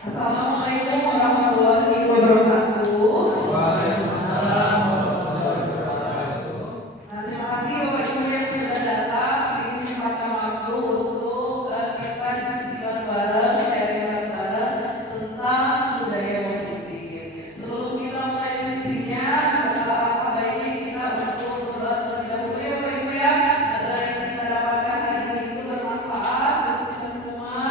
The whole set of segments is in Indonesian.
Assalamualaikum warahmatullahi wabarakatuh. Waalaikumsalam warahmatullahi wabarakatuh. Nah, terima kasih Bapak Ibu yang sudah datang sini menyempatkan waktu untuk kita diskusi bareng, sharing bareng tentang budaya positif. Sebelum kita mulai diskusinya, apa baiknya kita untuk berdoa terlebih dahulu ya Bapak Ibu ya, agar yang kita dapatkan hari ini itu bermanfaat untuk kita semua,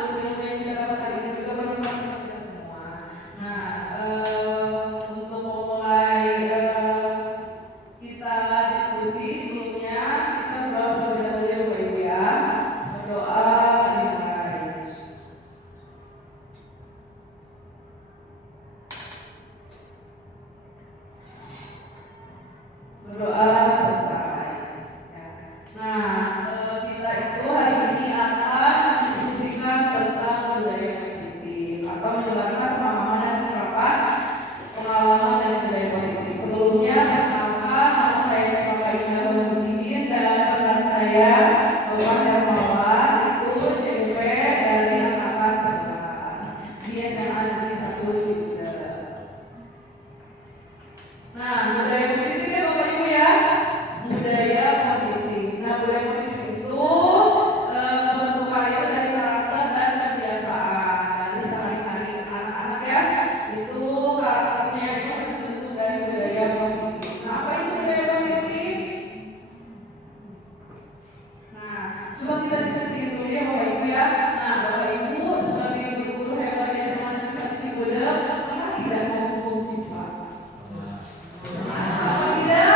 ilmu yang kita dapat hari ini juga bermanfaat untuk kita semua. Nah, untuk memulai kita diskusi sebelumnya kita berdoa terlebih dahulu ya Bapak Ibu ya. Berdoa dimulai. Berdoa selesai. Ya. Nah, kita itu hari ini akan mendiskusikan tentang budaya positif atau menyebarkan pemahaman dan penerapan pengalaman dan budaya positif. Sebelumnya, pertama nama saya Bapak Ina Mujidin dan rekan saya Bapak Hermawan itu CP dari angkatan 11 di SMA Negeri 1 Jember. Nah, budaya positif ya Bapak Ibu ya. Budaya positif. Nah, budaya positif itu bentukannya dari karakter dan kebiasaan dari sehari-hari anak-anak ya. Itu karakternya itu terbentuk dari budaya positif. Nah, apa itu budaya positif? Nah, coba kita diskusikan dulu ya Bapak Ibu ya. Nah, Bapak Ibu sebagai guru hebat yang SMA Negeri 1 Cibodem, pernah tidak menghukum siswa? Apa tidak? Ya,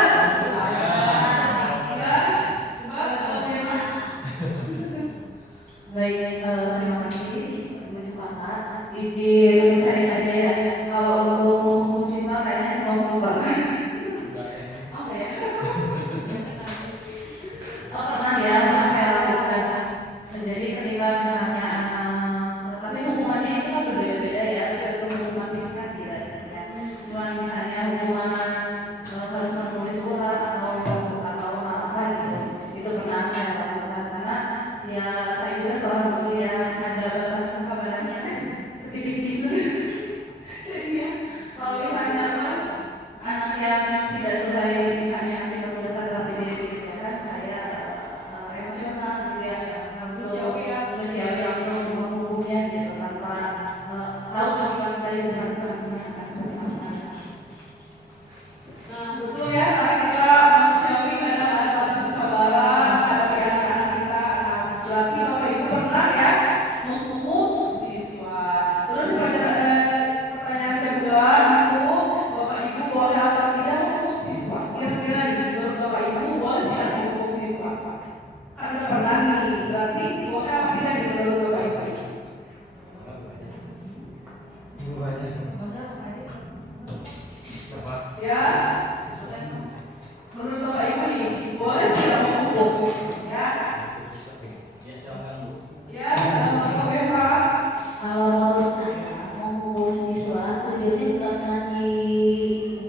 coba bagaimana? Baik, terima kasih Ibu Suparman. Izin sharing saja ya. Kalau untuk menghukum siswa kayaknya semua berubah. Oke. Oh pernah ya, pernah saya lakukan. Jadi ketika misalnya tapi hukumannya itu kan berbeda-beda ya. Tidak itu hukuman fisik tidak. Cuma misalnya hukuman harus menulis surat atau apa gitu. Itu pernah saya lakukan karena ya saya juga seorang guru yang ada batas kesabarannya sedikit-sedikit. Jadi ya, kalau misalnya anak yang tidak selesai misalnya masih menulis tapi tidak dikerjakan, saya emosional gitu ya, langsung langsung menghukumnya gitu tanpa tahu akibat dari hukuman akan seperti apa. Nah, betul ya, karena kita manusiawi kadang ada batas kesabaran, ada keadaan kita. Nah, berarti Bapak Ibu pernah ya menghukum siswa. Terus pertanyaan kedua itu Bapak Ibu boleh atau tidak menghukum siswa? Kira-kira nih, menurut Bapak Ibu boleh tidak menghukum siswa? Kan udah pernah nih, berarti boleh apa tidak nih menurut Bapak Ibu? Ya, menurut Bapak Ibu nih boleh tidak menghukum? Ya, ya, Bapak Ibu. Kalau menurut saya menghukum siswa itu biasanya bukan ngasih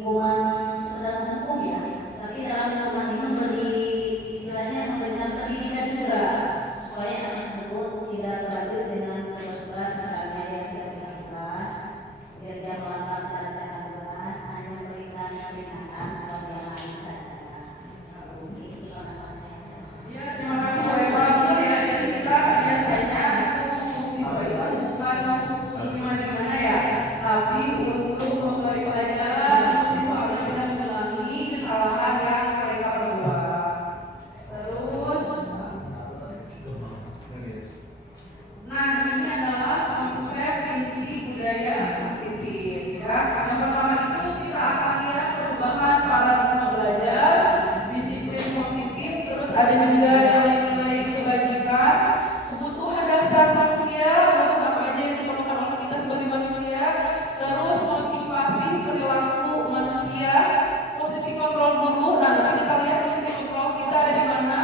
hukuman sekedar menghukum ya, tapi dalam hukuman itu beri istilahnya memberikan pendidikan juga supaya anak tersebut tidak berlanjut dengan tugas-tugas misalnya yang tidak dengan kelas, dia melanggar pelajaran kelas hanya memberikan peringatan atau yang lain saja. Itu pendapat saya. Ya, terima kasih Bapak Ibu. Betul ya, jadi kita biasanya menghukum siswa itu bukan menghukum gimana-gimana ya, tapi untuk memberi pelajaran siswa agar tidak mengulangi kesalahan yang mereka perbuat. Terus, nah ini adalah konsep inti budaya positif. Ya, yang pertama itu kita akan lihat perubahan paradigma belajar, disiplin positif, terus ada juga nilai-nilai kebajikan, kebutuhan dasar manusia, apa aja yang diperlukan oleh kita sebagai manusia, terus motivasi perilaku manusia, posisi kontrol guru. Nah, nanti kita lihat posisi kontrol kita ada di mana.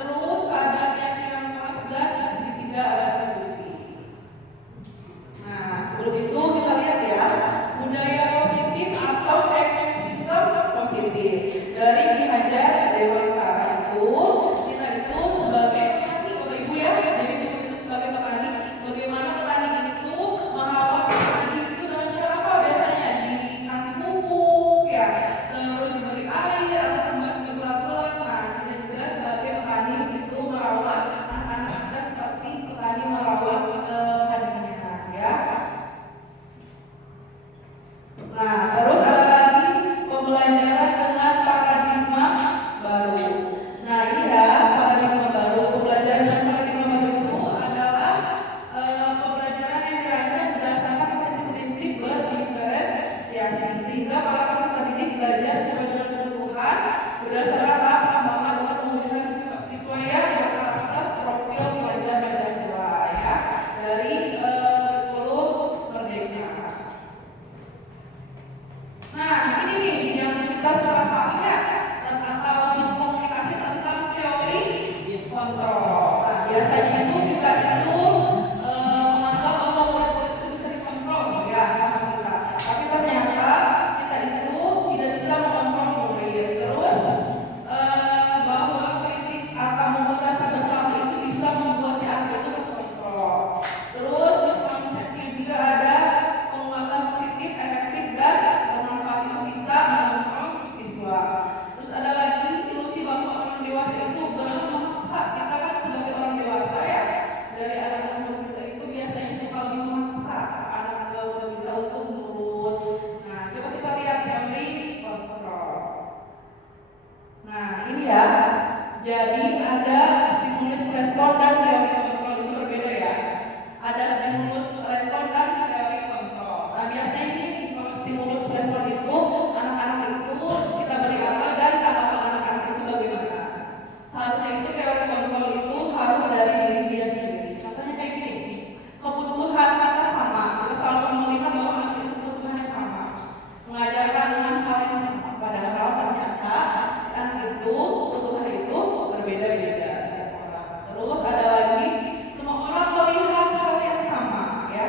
Terus ada keyakinan kelas dan di segitiga ada statistik. Nah, sebelum itu kita lihat ya budaya positif atau ekosistem positif dari Ki Hajar Dewantara itu kita biasanya itu kita itu menganggap bahwa murid-murid itu bisa dikontrol ya sama kita. Tapi ternyata kita itu tidak bisa mengontrol murid. Terus bahwa kritik atau memutuskan sesuatu itu bisa membuat si anak itu terkontrol. Terus miskononsepsi juga ada penguatan positif, efektif dan bermanfaat itu bisa mengontrol siswa. Terus ada lagi ilusi bahwa orang dewasa itu berhak memaksa. Kita kan sebagai orang dewasa ya, dari anak-anak murid kita itu biasanya suka lebih memaksa anak murid kita untuk nurut. Nah, coba kita lihat teori kontrol. Nah, ini ya. Jadi ada stimulus respon dan teori kontrol itu berbeda ya. Ada stimulus respon dan teori kontrol. Nah, biasanya ini kalau stimulus respon itu anak-anak itu kita beri apa dan tanggapan anak-anak itu bagaimana. Seharusnya itu teori kontrol itu harus dari diri dia sendiri. Contohnya kayak gini sih, kebutuhan kita sama, kita selalu melihat bahwa anak itu kebutuhannya sama, mengajarkan dengan hal yang sama. Padahal ternyata si anak itu kebutuhan itu berbeda-beda setiap orang. Terus ada lagi, semua orang melihat hal yang sama ya.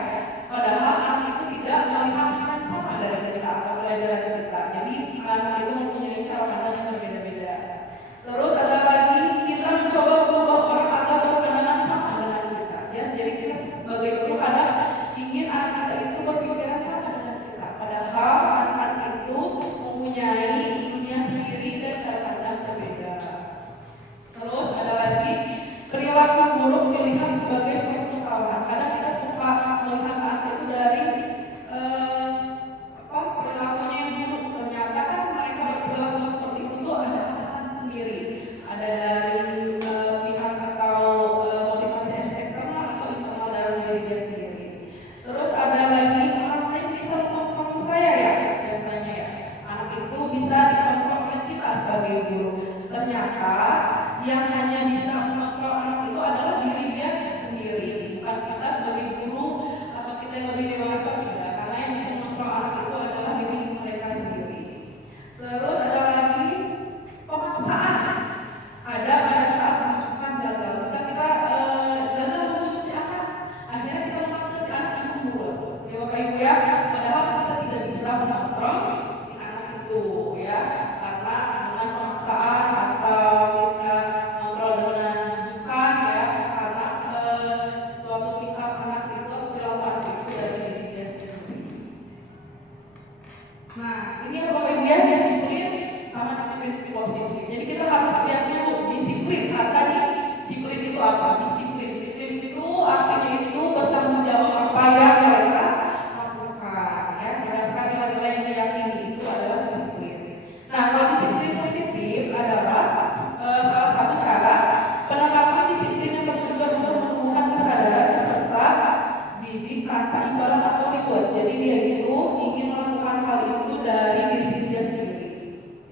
Padahal anak itu tidak melihat hal yang sama dari kita atau pelajaran kita. Jadi anak itu mempunyai cara pandang yang berbeda-beda. Terus ada lagi, kita mencoba mengubah orang agar berpandangan sama dengan kita ya. Jadi kita sebagai guru kadang ingin anak kita itu berpikiran sama dengan kita. Padahal anak-anak itu mempunyai dunia sendiri dan cara pandang berbeda. Terus ada lagi, perilaku buruk dilihat sebagai suatu kesalahan. Kadang kita suka melihat anak itu dari perilakunya yang buruk. Ternyata kan mereka berperilaku seperti itu tuh ada alasan sendiri. Ada dari pihak atau motivasi eksternal atau internal dari diri dia sendiri. Terus ada lagi, orang lain bisa mengontrol saya ya, biasanya ya. Anak itu bisa dikontrol oleh kita sebagai guru. Ternyata yang hanya bisa mengontrol anak itu adalah diri dia sendiri, bukan kita sebagai guru atau kita yang lebih dewasa tidak. Karena yang bisa mengontrol anak itu adalah diri mereka sendiri. Terus ada lagi pemaksaan. Ada pada saat menunjukkan gagal. Bisa kita gagal menuju si anak, akhirnya kita memaksa si anak untuk nurut. Ya Bapak Ibu ya, padahal kita tidak bisa mengontrol si anak itu ya, karena dengan pemaksaan atau kita kontrol dengan menunjukkan ya, karena suatu sikap anak itu atau perilaku anak itu dari diri dia sendiri. Nah, ini ya Bapak Ibu ya, disiplin sama disiplin positif. Jadi kita harus lihat dulu disiplin. Nah, tadi disiplin itu apa? Disiplin itu artinya itu bertanggung jawab apa yang mereka lakukan ya, berdasarkan nilai-nilai yang diyakini itu adalah disiplin. Nah, kalau disiplin positif adalah salah satu cara penerapan disiplin yang bertujuan untuk menumbuhkan kesadaran serta didik tanpa imbalan atau reward. Jadi dia itu ingin melakukan hal itu dari diri dia sendiri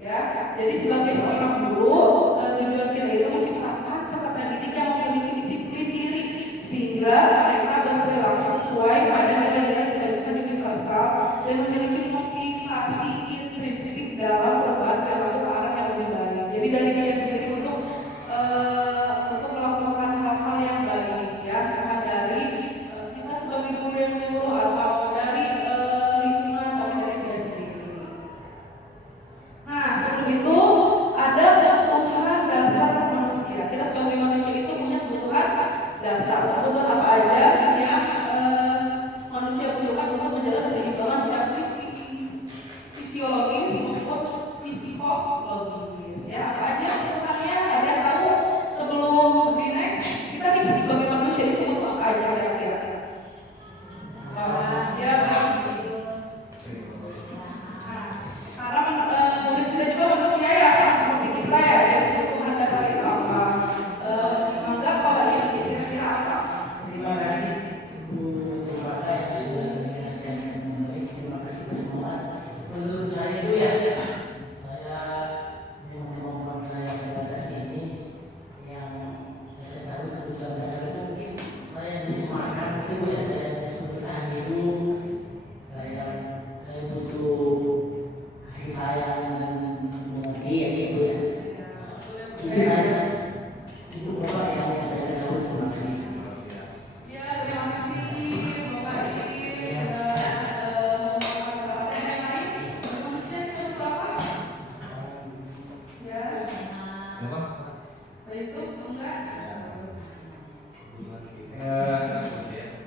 ya. Jadi sebagai seorang guru, tujuan kita itu menciptakan peserta didik yang memiliki disiplin diri sehingga mereka berperilaku sesuai pada nilai-nilai kebajikan universal dan memiliki motivasi intrinsik dalam perubahan perilaku ke arah yang lebih baik. Jadi dari dia sendiri untuk melakukan hal-hal yang baik ya, bukan dari kita sebagai guru yang menyuruh atau dari lingkungan atau dari dia sendiri. Nah, sebelum itu ada Yusuf enggak?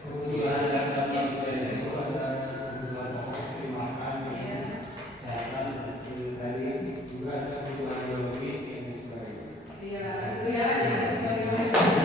Kebutuhan dasar manusia itu ada kebutuhan makan, kesehatan, tadi juga ada kebutuhan biologis yang disebut. Iya, itu ya. Sebagai manusia.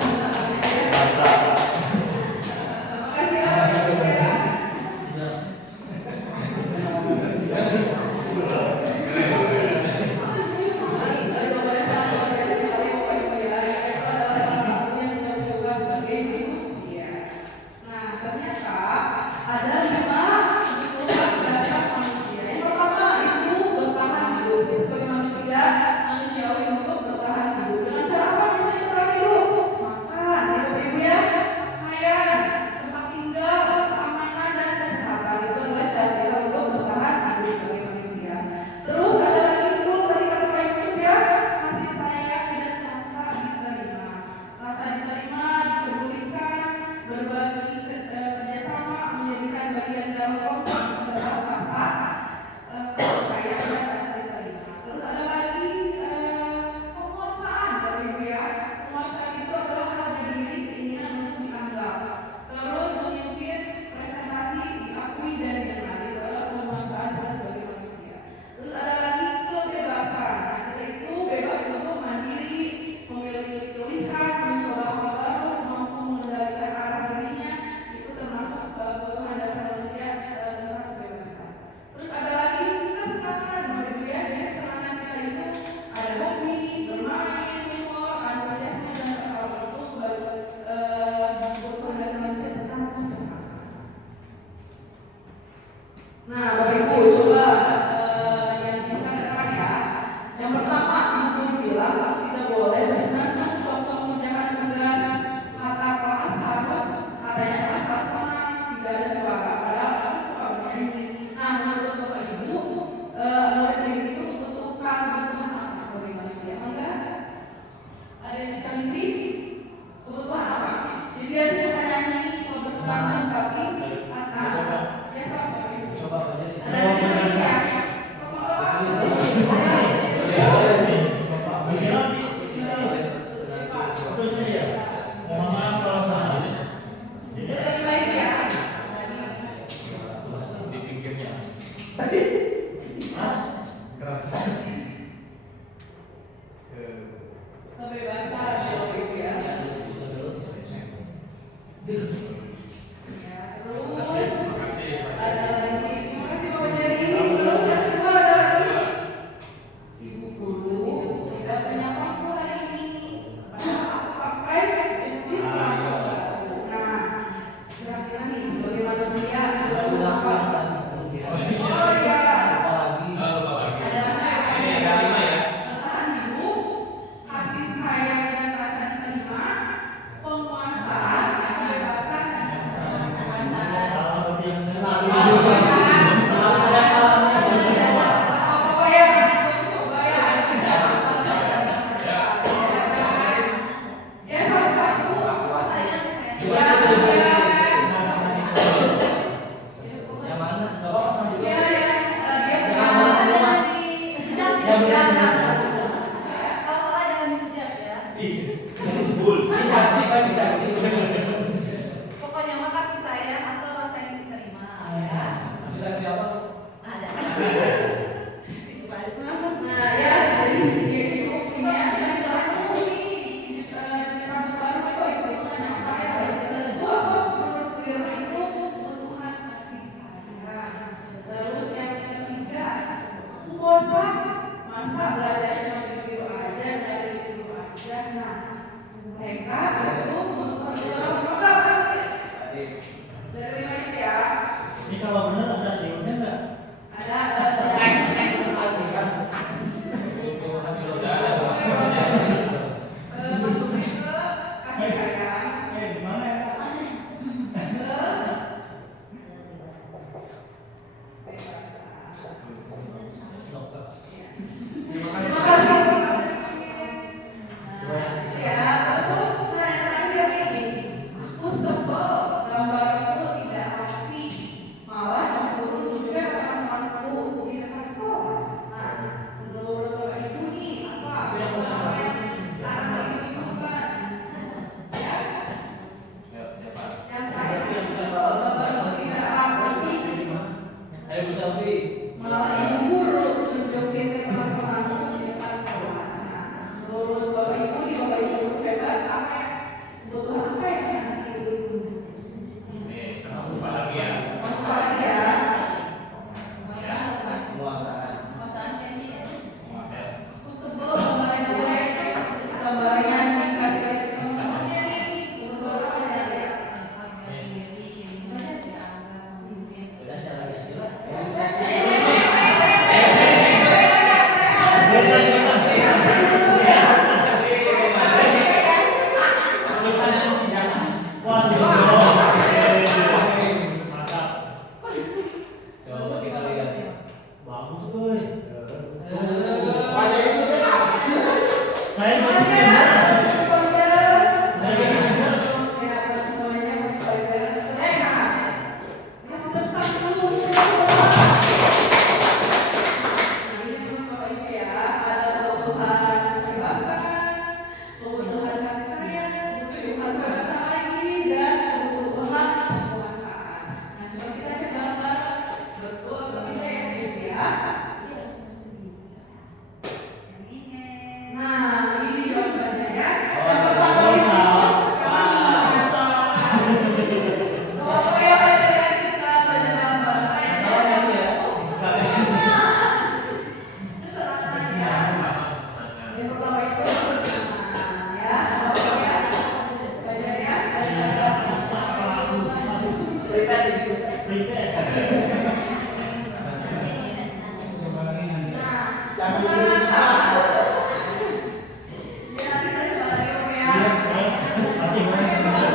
Malah yang turun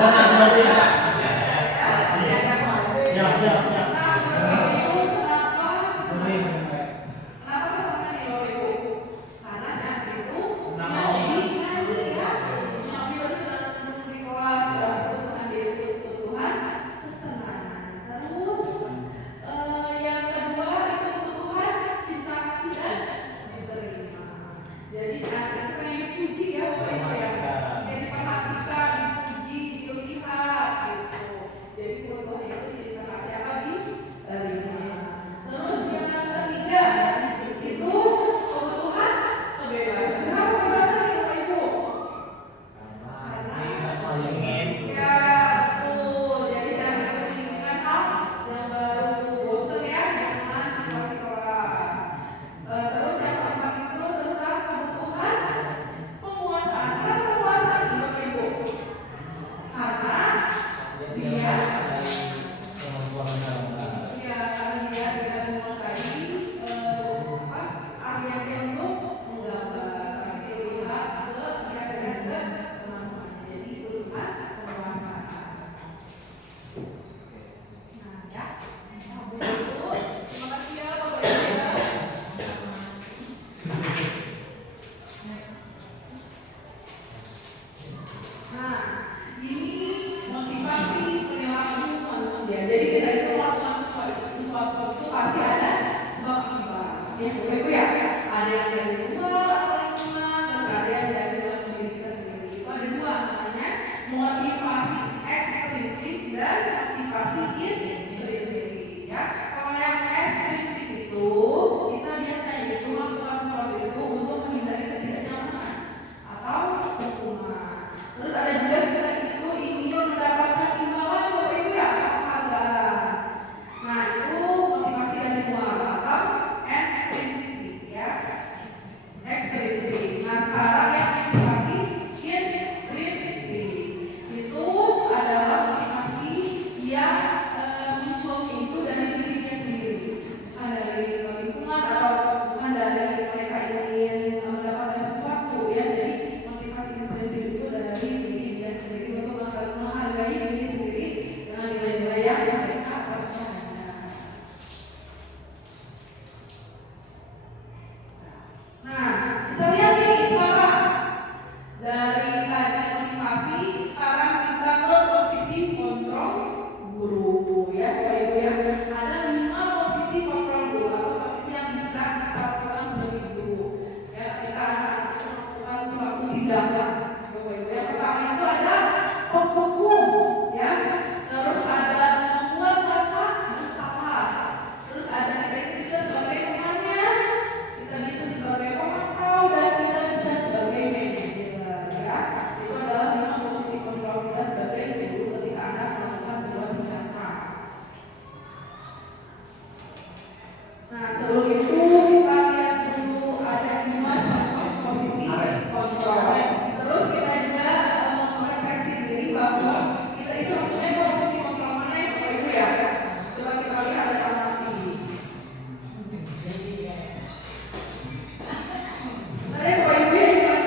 Masih ada. Siap. Nah, Bapak Ibu, kenapa Sering. kenapa kesenangan nih Bapak Ibu? Karena saat itu Senang nyanyi ya, nyanyi berarti sedang duduk di kelas, sedang kebutuhan diri kebutuhan kesenangan. Terus yang kedua itu kebutuhan cinta kasih dan diterima. Jadi saat itu pengen dipuji ya Bapak Ibu ya, saya diperhatikan, dipuji, dilihat gitu. Jadi kebutuhan itu cinta kasih apa diterima. Terus yang ketiga itu kebutuhan kebebasan. Kenapa kebebasan nih Bapak Ibu? Ya betul. Jadi saya menginginkan hal yang baru, bosan ya dengan situasi kelas. Terus yang keempat itu tentang kebutuhan penguasaan. Kenapa penguasaan nih Bapak Ibu? Karena dia ya karena dia tidak menguasai area untuk menggambar, tapi lihat ke biasanya ke teman-teman. Jadi kebutuhan penguasaan. Nah, ya. Habis itu, terima kasih ya Bapak Ibu ya. Nah, ini motivasi perilaku manusia. Jadi kita itu melakukan sesuatu itu pasti ada sebab akibat. Ya, Bapak Ibu ya. Ada yang dari luar, terus ada yang dari dalam diri kita sendiri. Itu ada dua namanya motivasi ekstrinsik dan motivasi intrinsik. Ya, kalau yang ekstrinsik itu kita biasanya itu melakukan sesuatu itu untuk menghindari ketidaknyamanan atau hukuman. Terus ada juga kita itu ingin mendapatkan imbalan Bapak Ibu ya, penghargaan. Nah itu motivasi dari luar atau intrinsik ya, ekstrinsik. Nah sekarang yang motivasi intrinsik itu adalah motivasi yang munculnya itu dari dirinya sendiri, bukan dari lingkungan atau bukan dari mereka ingin mendapatkan sesuatu ya. Jadi motivasi intrinsik itu dari diri dia sendiri untuk menghargai diri sendiri dengan nilai-nilai yang mereka percaya. Nah, kita lihat nih sekarang dari tadi motivasi, sekarang kita ke posisi kontrol guru ya Bapak Ibu ya. Ada 5 posisi kontrol guru atau posisi yang bisa kita lakukan sebagai guru ya ketika anak-anak melakukan suatu tindakan. Bapak Ibu yang pertama itu ada penghukum ya, terus ada membuat rasa bersalah, terus ada kita bisa sebagai temannya, kita bisa sebagai pemantau, dan kita bisa sebagai manajer ya. Itu adalah 5 posisi kontrol kita sebagai guru ketika anak melakukan sebuah tindakan. Nah sebelum itu kita lihat dulu ada 5 contoh posisi kontrol. Terus kita juga merefleksi diri bahwa kita itu maksudnya posisi kontrol mana yang Bapak Ibu ya. Coba kita lihat ada nanti. Ada Bapak Ibu ya coba.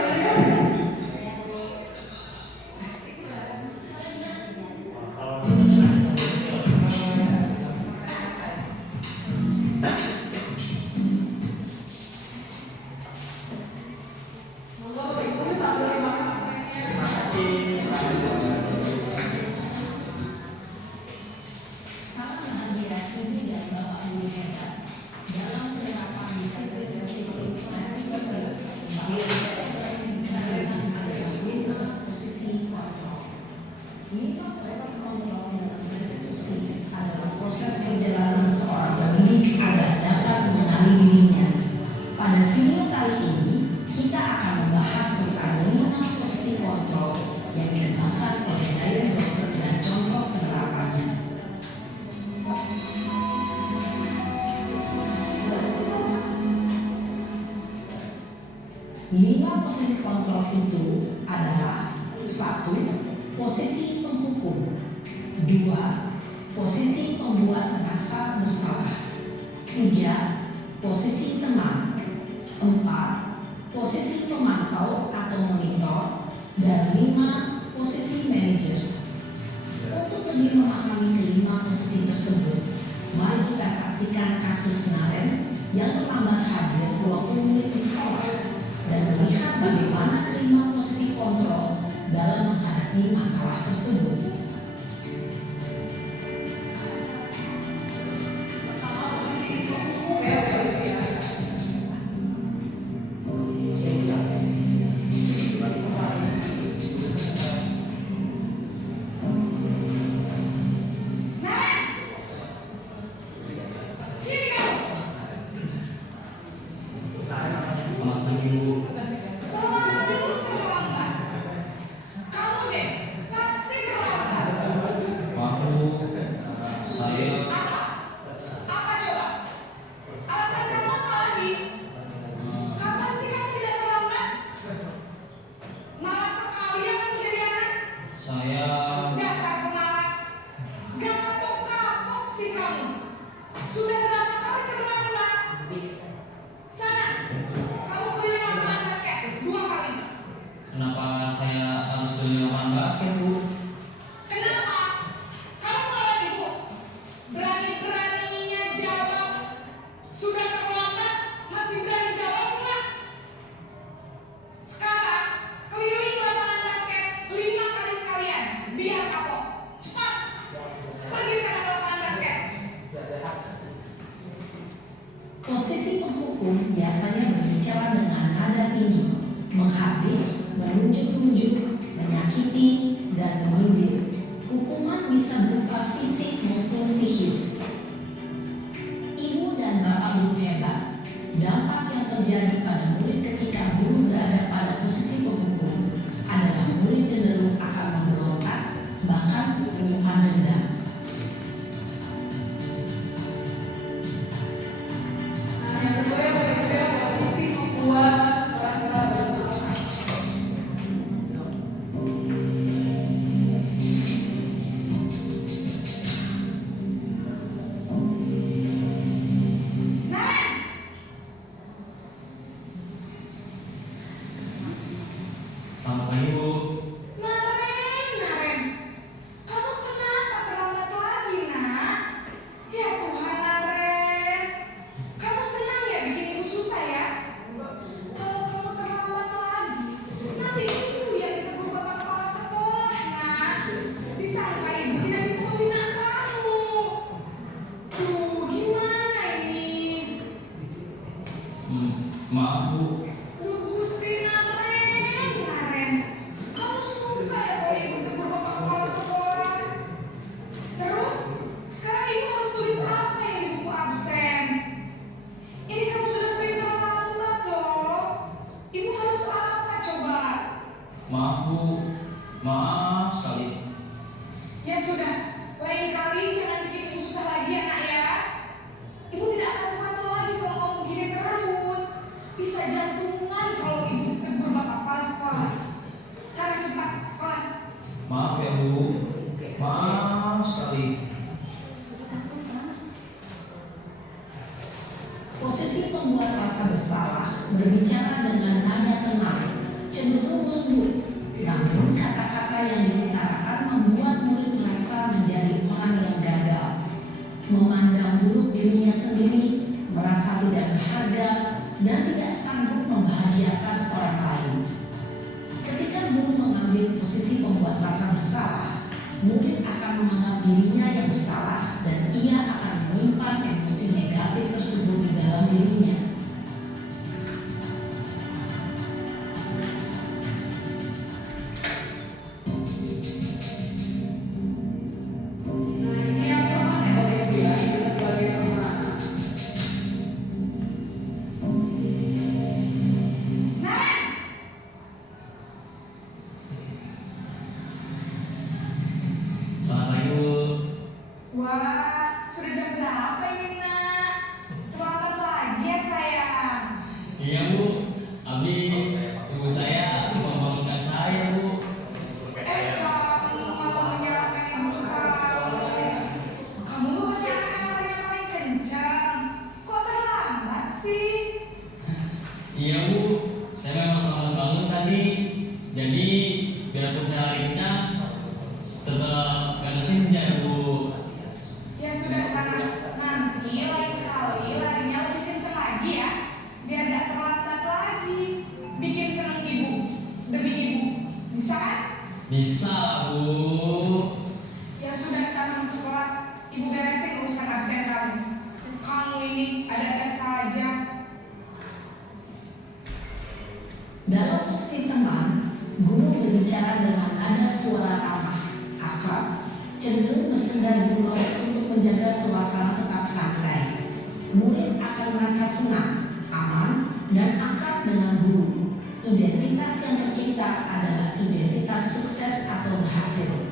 Monggo Bapak Ibu sambil makan snacknya. Sangat kehadiran Ibu dan Bapak Guru hebat dalam penerapan disiplin psikologi tersebut. Posisi kontrol. 5 posisi kontrol dalam institusi adalah proses perjalanan seorang pendidik agar dapat mengenali dirinya. Pada video kali ini kita akan membahas tentang 5 posisi kontrol yang dikembangkan oleh Diane Rosen dan contoh penerapannya. 5 posisi kontrol itu adalah 1. Posisi penghukum, 2. Posisi pembuat rasa bersalah, 3. Posisi teman, 4. Posisi pemantau atau monitor, dan 5. Posisi manajer. Untuk lebih memahami kelima posisi tersebut, mari kita saksikan kasus Naren yang terlambat hadir 20 menit di sekolah dan melihat bagaimana kelima posisi kontrol dalam menghadapi masalah tersebut. Selamat pagi Bu. Selalu terlambat. Kamu deh, pasti terlambat. Maaf Bu, saya Apa? Apa coba? Alasan kamu apa lagi? Kapan sih kamu tidak terlambat? Malas sekali ya kamu jadi anak. saya Dasar pemalas. Gak kapok-kapok sih kamu. Sudah berapa kali terlambat? Sana, kamu keliling lapangan basket 2 kali. kenapa saya harus beli lapangan basket Bu? Kenapa? Kamu malah ibu. Berani-beraninya jawab. Sudah terlambat, masih berani jawab enggak? Sekarang, keliling lapangan basket 5 kali sekalian. Biar kapok. Cepat. Pergi sana ke lapangan basket. Posisi penghukum biasanya berbicara dengan nada tinggi, menghardik, menunjuk-nunjuk, menyakiti, dan menyindir. Hukuman bisa berupa fisik maupun psikis. Ibu dan bapak guru hebat. Dampak yang terjadi pada murid ketika guru berada pada posisi penghukum adalah murid cenderung akan memberontak, bahkan hukuman denda. Yang kedua posisi membuat rasa bersalah. Naren, Selamat pagi Bu. Naren. Kamu kenapa terlambat lagi, nak? Ya Tuhan, Naren. Kamu senang ya bikin ibu susah ya? Kalau kamu terlambat lagi, nanti ibu yang ditegur bapak kepala sekolah, nak. Disangka ibu tidak bisa membina kamu. Duh, gimana ini? Maaf Bu. Duh, Gusti Naren. Kamu suka ya kalau ibu tegur bapak kepala sekolah? Terus, sekarang ibu harus tulis apa yang di buku absen? Ini kamu sudah sering terlambat loh. Ibu harus apa coba? Maaf Bu. Maaf sekali. Ya sudah, lain kali jangan bikin ibu susah lagi ya nak ya. Ibu tidak akan kuat lagi kalau kamu gini terus. Bisa jantungan kalau ibu tegur bapak kepala sekolah. Sana cepat ke kelas. Maaf ya Bu. Maaf sekali. Posisi pembuat rasa bersalah berbicara dengan nada tenang, cenderung lembut, namun kata-kata yang diutarakan membuat murid merasa menjadi orang yang gagal, memandang buruk dirinya sendiri, merasa tidak berharga, dan tidak sanggup membahagiakan orang lain. Ketika guru mengambil posisi pembuat rasa bersalah, murid akan menganggap dirinya yang bersalah dan ia akan menyimpan emosi negatif tersebut di dalam dirinya. Ini yang pertama ya Bapak Ibu ya, itu sebagai pemenang. Naren, Selamat pagi Bu. wah sudah jam berapa ini nak? Terlambat lagi ya sayang. Iya Bu. Habis ibu saya membangunkan saya Bu. Kamu malah menyalahkan ibu kamu. Kamu bukannya anak yang larinya paling kencang. Kok terlambat sih? Iya Bu. Saya memang bangun tadi. Jadi biarpun saya lari kencang, tetap gak kencang ya Bu. Ya sudah sana, nanti lain kali larinya lebih kenceng lagi ya, biar gak terlambat lagi. Bikin seneng ibu, demi ibu, bisa kan? Bisa Bu. Ya sudah sana masuk kelas, ibu beresin urusan absen kamu. Kamu ini ada-ada saja. Dalam posisi teman, guru berbicara dengan nada suara ramah, akrab, cenderung bersenda gurau untuk menjaga suasana tetap santai. Murid akan merasa senang, aman, dan akrab dengan guru. Identitas yang tercipta adalah identitas sukses atau berhasil.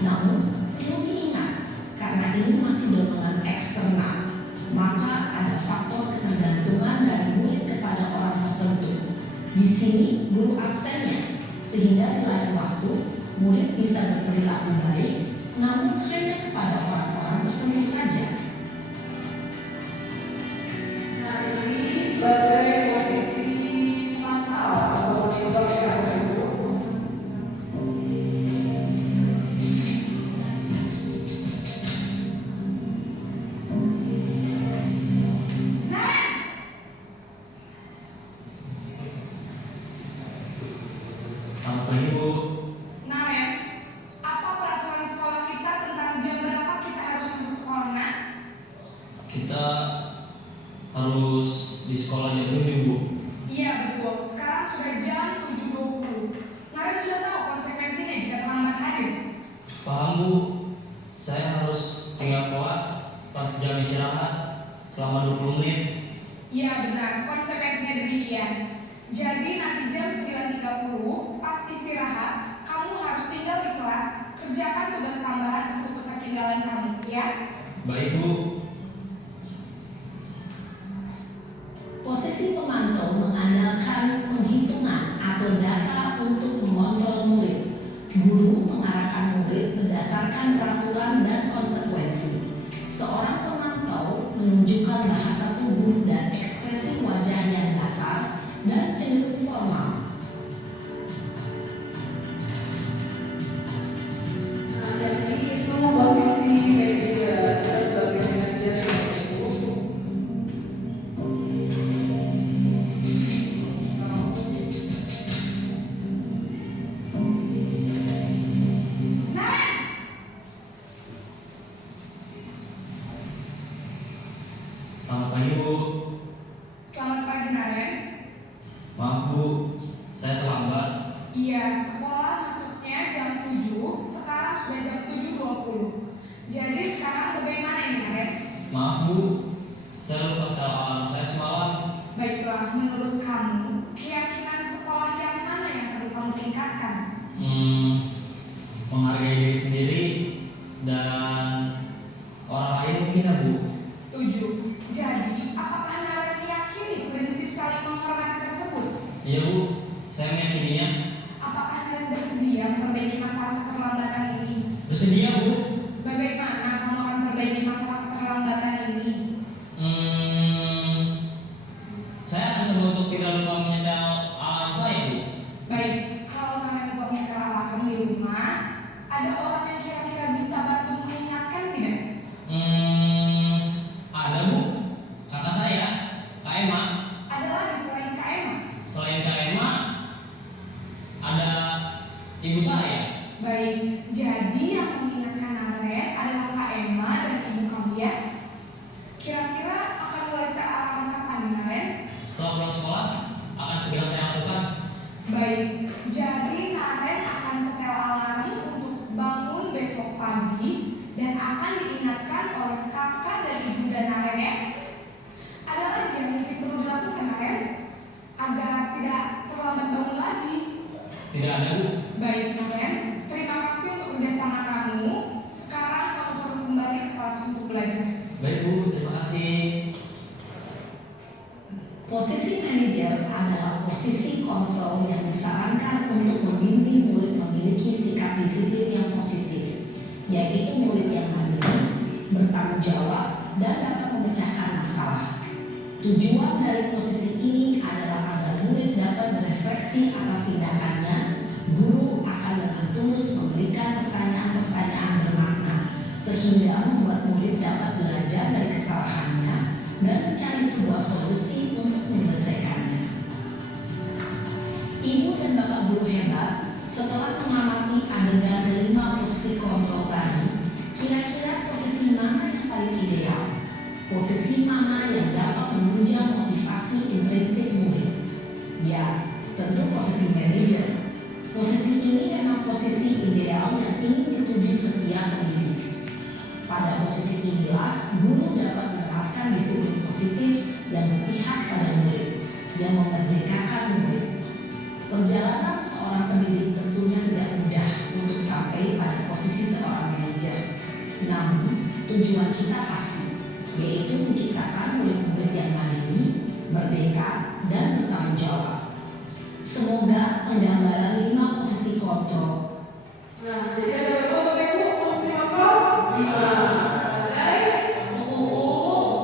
Namun, perlu diingat, karena ini masih dorongan eksternal, maka ada faktor ketergantungan dari murid kepada orang tertentu. Di sini guru aksennya, sehingga di lain waktu murid bisa berperilaku baik, namun hanya kepada orang-orang tertentu saja. Nah, ini sebagai posisi pemantau atau monitor yang baru. Selamat pagi Bu. Naren, apa peraturan sekolah kita tentang jam berapa kita harus masuk sekolah, nak? Kita harus di sekolah jam 7 Bu. Iya betul, sekarang sudah jam 7.20. Naren sudah tahu konsekuensinya jika terlambat hadir. Paham Bu. Saya harus tinggal kelas pas jam istirahat selama 20 menit. Iya benar, konsekuensinya demikian. Jadi nanti jam 9.30 pas istirahat, kamu harus tinggal di kelas, kerjakan tugas tambahan untuk ketertinggalan kamu, ya? Baik Bu. Posisi pemantau mengandalkan penghitungan atau data untuk mengontrol murid. Guru mengarahkan murid berdasarkan peraturan dan konsekuensi. Seorang pemantau menunjukkan bahasa tubuh dan ekspresi wajah yang datar dan cenderung formal. Nah, jadi itu posisi media sebagai manajer ibu. Naren! Selamat pagi Bu. Selamat pagi Naren. Maaf Bu, saya terlambat. Iya, sekolah masuknya jam 7, sekarang sudah jam 7.20. Jadi sekarang bagaimana ini Naren? Maaf Bu, saya lupa setel alarm saya semalam. Baiklah, menurut kamu, keyakinan sekolah yang mana yang perlu kamu tingkatkan? Menghargai diri sendiri dan orang lain mungkin ya Bu. Setuju. Jadi, apakah Naren meyakini prinsip saling menghormati tersebut? Iya Bu, saya meyakininya. Apakah Naren bersedia memperbaiki masalah keterlambatan ini? Bersedia Bu. Bagaimana kamu akan memperbaiki masalah keterlambatan ini? Saya akan coba untuk tidak lupa menyetel alarm saya Bu. Baik, kalau Naren buat nyetel alarm di rumah, ada orang yang kira-kira bisa bantu mengingatkan tidak? Ada Bu, kakak saya, Kak Emma. Ada lagi selain Kak Emma? Selain Kak Emma, ada ibu saya. Baik, jadi yang mengingatkan Naren adalah Kak Emma dan ibu kamu ya? Kira-kira akan mulai setel alarm kapan nih Naren? Setelah pulang sekolah, akan segera saya lakukan. Baik, jadi Naren akan setel alarm untuk bangun besok pagi dan akan diingatkan oleh kakak dan ibunda Naren ya. Ada lagi yang mungkin perlu dilakukan Naren agar tidak terlambat bangun lagi. Tidak ada Bu. Baik Naren, terima kasih untuk kerjasama kamu. Sekarang kamu perlu kembali ke kelas untuk belajar. Baik Bu, terima kasih. Posisi manajer adalah posisi kontrol yang disarankan untuk membimbing murid memiliki sikap disiplin yang positif, yaitu murid yang mandiri, bertanggung jawab, dan dapat memecahkan masalah. Tujuan dari posisi ini adalah agar murid dapat berefleksi atas tindakannya. Guru akan dengan tulus memberikan pertanyaan-pertanyaan bermakna sehingga membuat murid dapat belajar dari kesalahannya dan mencari sebuah solusi untuk menyelesaikannya. Ibu dan bapak guru hebat, setelah mengamati adegan kelima posisi kontrol tadi, kira-kira posisi mana yang paling ideal? Posisi mana yang dapat menunjang motivasi intrinsik murid? Ya, tentu posisi manajer. Posisi ini memang posisi ideal yang ingin dituju setiap pendidik. Pada posisi inilah, guru dapat menerapkan disiplin positif yang berpihak pada murid, yang memerdekakan murid. Perjalanan seorang pendidik tentunya tidak mudah untuk sampai pada posisi seorang manajer. Namun, tujuan kita pasti, yaitu menciptakan murid-murid yang mandiri, merdeka, dan bertanggung jawab. Semoga penggambaran 5 posisi kontrol. Nah, jadi ada berapa Bapak Ibu posisi kontrol? 5. Sebagai pembuku,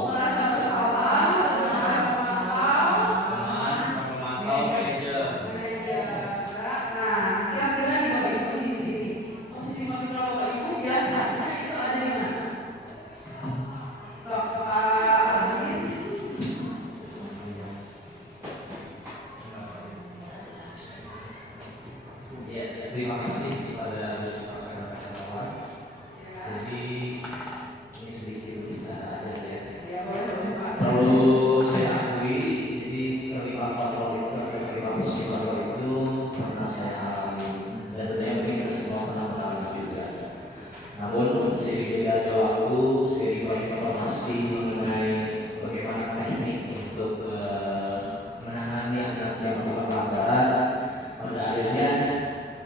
merasa bersalah, Pemantau manajer. manajer. Nah, kira-kira nih Bapak Ibu di sini posisi kontrol Bapak Ibu biasanya itu ada di mana? Ya, terima kasih kepada rekan-rekan. Jadi ini sedikit bicara aja ya. Perlu saya akui, jadi terlibat kontrol itu atau terlibat posisi kontrol itu pernah saya alami dan saya mungkin semua pernah mengalami juga. Namun seiring ada waktu, seiring banyak informasi mengenai bagaimana teknik untuk menangani anak yang melakukan pelanggaran, pada akhirnya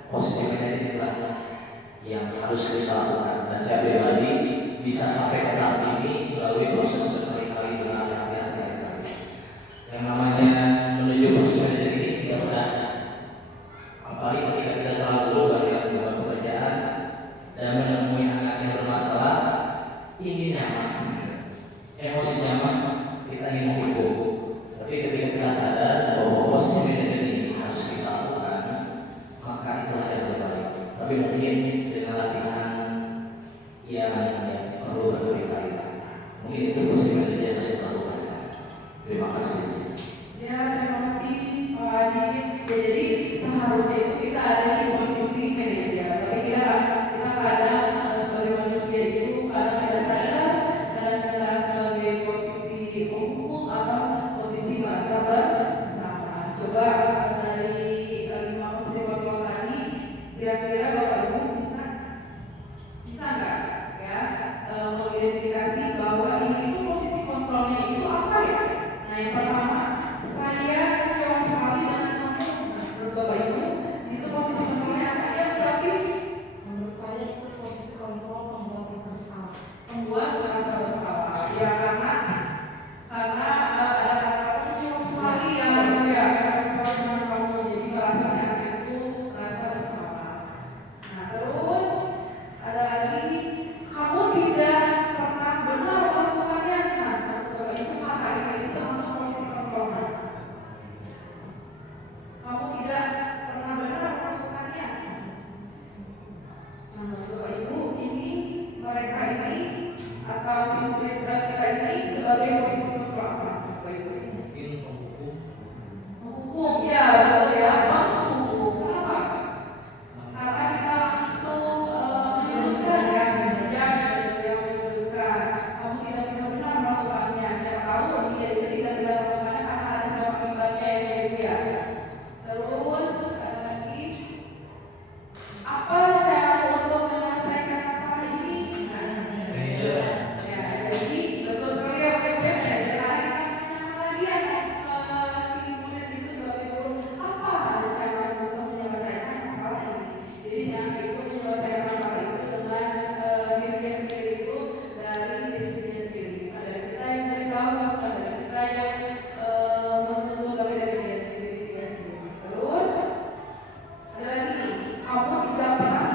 posisi manajer yang harus kita lakukan. Dan saya pribadi bisa sampai ke tahap ini melalui proses berkali-kali dengan hati-hati. Yang namanya menuju posisi manajer ini tidak mudah. Apalagi ketika kita salah dulu dalam membuat pekerjaan dan menemui anak yang bermasalah, ini nyaman, emosi nyaman, kita ingin menghukum. Tapi ketika kita sadar bahwa posisi manajer ini harus kita lakukan, maka itulah yang terbaik. Tapi mungkin dengan latihan yang perlu berkali-kali. Mungkin itu posisi manajer yang harus kita lakukan. Terima kasih. Ya, terima kasih Pak Adi. Ya, jadi seharusnya itu kita ada di posisi manajer. Tapi kita kadang sebagai manusia itu kadang tidak sadar, kadang sebagai posisi pembuku atau posisi merasa bersalah. Coba dari 5 posisi kontrol tadi, kira-kira Bapak Ibu bisa nggak ya mengidentifikasi bahwa ini itu posisi kontrolnya itu apa ya? Nah, yang pertama, saya kecewa sekali dengan kamu. Menurut Bapak Ibu, itu posisi kontrolnya apa ya? Tapi Menurut saya itu posisi kontrol membuat rasa bersalah. membuat merasa bersalah. Ya karena ada kata kecewa sekali yang ya kecewa dengan kamu, jadi merasa anak itu merasa bersalah. Nah, terus ada lagi, kamu tidak pernah benar melakukannya. Nah, Bapak Ibu kata ini termasuk posisi kontrol. Kamu tidak pernah benar melakukannya. Nah, Bapak Ibu, ini mereka ini atau si murid kita ini sebagai posisi kontrol apa? Bapak Ibu? Mungkin penghukum. Hukum, ya betul ya, hukum. Kenapa? Karena kita langsung menyebutkan ya, menyebutkan. Kamu tidak benar melakukannya. Siapa tahu dia itu tidak benar melakukannya karena ada sebab akibatnya yang dia. Terus ada lagi, apa cara untuk menyelesaikan masalah ini? Manajer. Ya, jadi betul sekali ya Bapak Ibu. Ada lagi ya, si murid itu sebagai guru, apa ada cara untuk menyelesaikan masalah ini? Jadi si anak itu menyelesaikan masalah itu dengan dirinya sendiri itu dari diri sendiri. Ada kita yang memberitahu, ada kita yang menuntut tapi dari diri kita sendiri. Terus ada lagi, kamu tidak pernah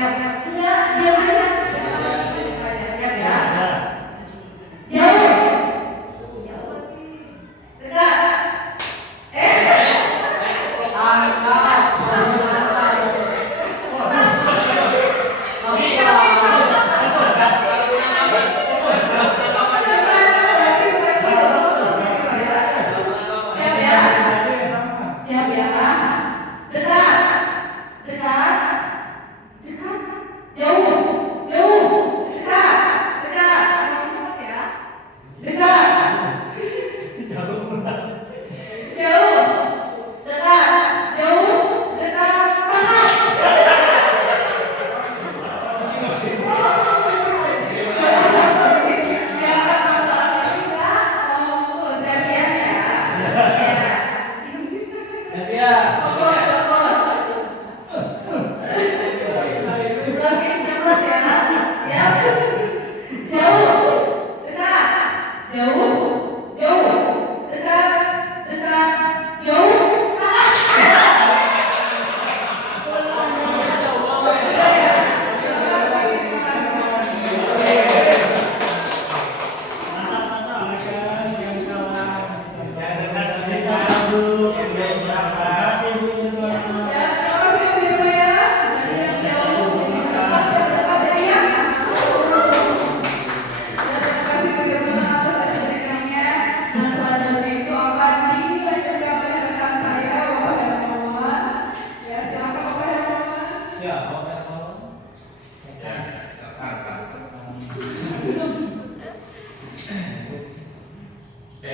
Siap? Enggak, diam aja. Siap ya? Jauh. Jauh sih. Dekat. Siap ya? Siap ya? Dekat. Dekat. Dekat. Jauh. Jauh. Dekat. Dekat. Cepat ya. Dekat. Jauh. Dekat. Jauh. Dekat. Dekat.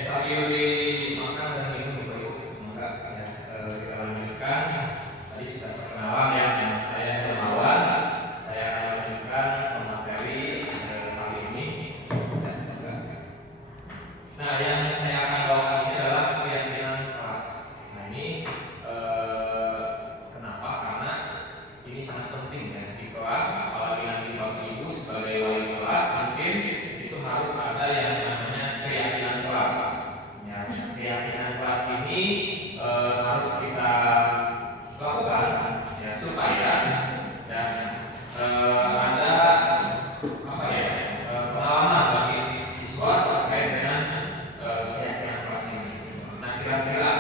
Sambil dimakan dan minum dulu, maka kita lanjutkan. Tadi sudah perkenalan ya, nama saya Hermawan. Saya akan lanjutkan materi kali ini. Nah, yang saya akan bawakan ini adalah keyakinan kelas. Nah, ini kenapa? Karena ini sangat penting ya di kelas, apalagi nanti bagi ibu sebagai wali kelas mungkin itu harus ada yang namanya keyakinan kelas. Ya, keyakinan kelas ini harus kita lakukan ya supaya dan ada apa ya pengalaman bagi siswa terkait dengan keyakinan kelas ini. Nah, kira-kira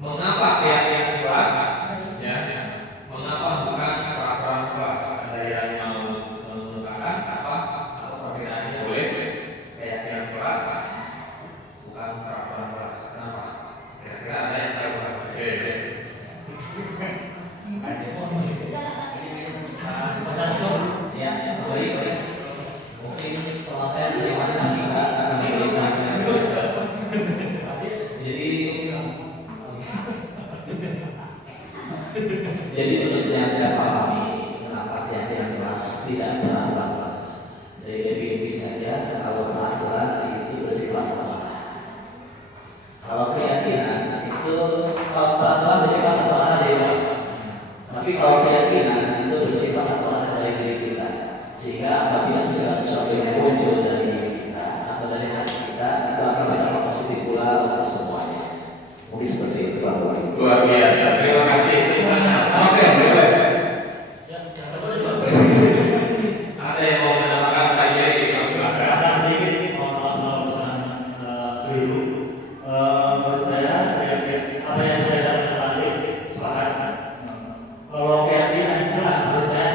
mengapa keyakinan kelas ya? Mengapa bukan peraturan kelas? Ada yang mau menggunakan apa atau perbedaannya boleh? Keyakinan kelas bukan peraturan kelas. Kenapa? Kira-kira ada yang tahu nggak? Ya, baik. Mungkin setelah saya menjelaskan kita akan memberikan. Jadi menurut yang saya pahami, kenapa keyakinan kelas tidak peraturan kelas? Dari definisi saja, kalau peraturan itu bersifat mutlak. Kalau keyakinan itu, kalau peraturan bersifat mutlak dari orang. Tapi kalau keyakinan itu bersifat mutlak dari diri kita. Sehingga apabila segala sesuatu yang muncul dari diri kita atau dari hati kita, itu akan berdampak positif pula untuk semuanya. Mungkin seperti itu, Pak. Luar biasa. Terima kasih. Oke, boleh. Ada yang mau menambahkan tadi? Silakan. Menurut saya, apa yang saya dapat sepakat. Kalau keyakinan kelas, menurut saya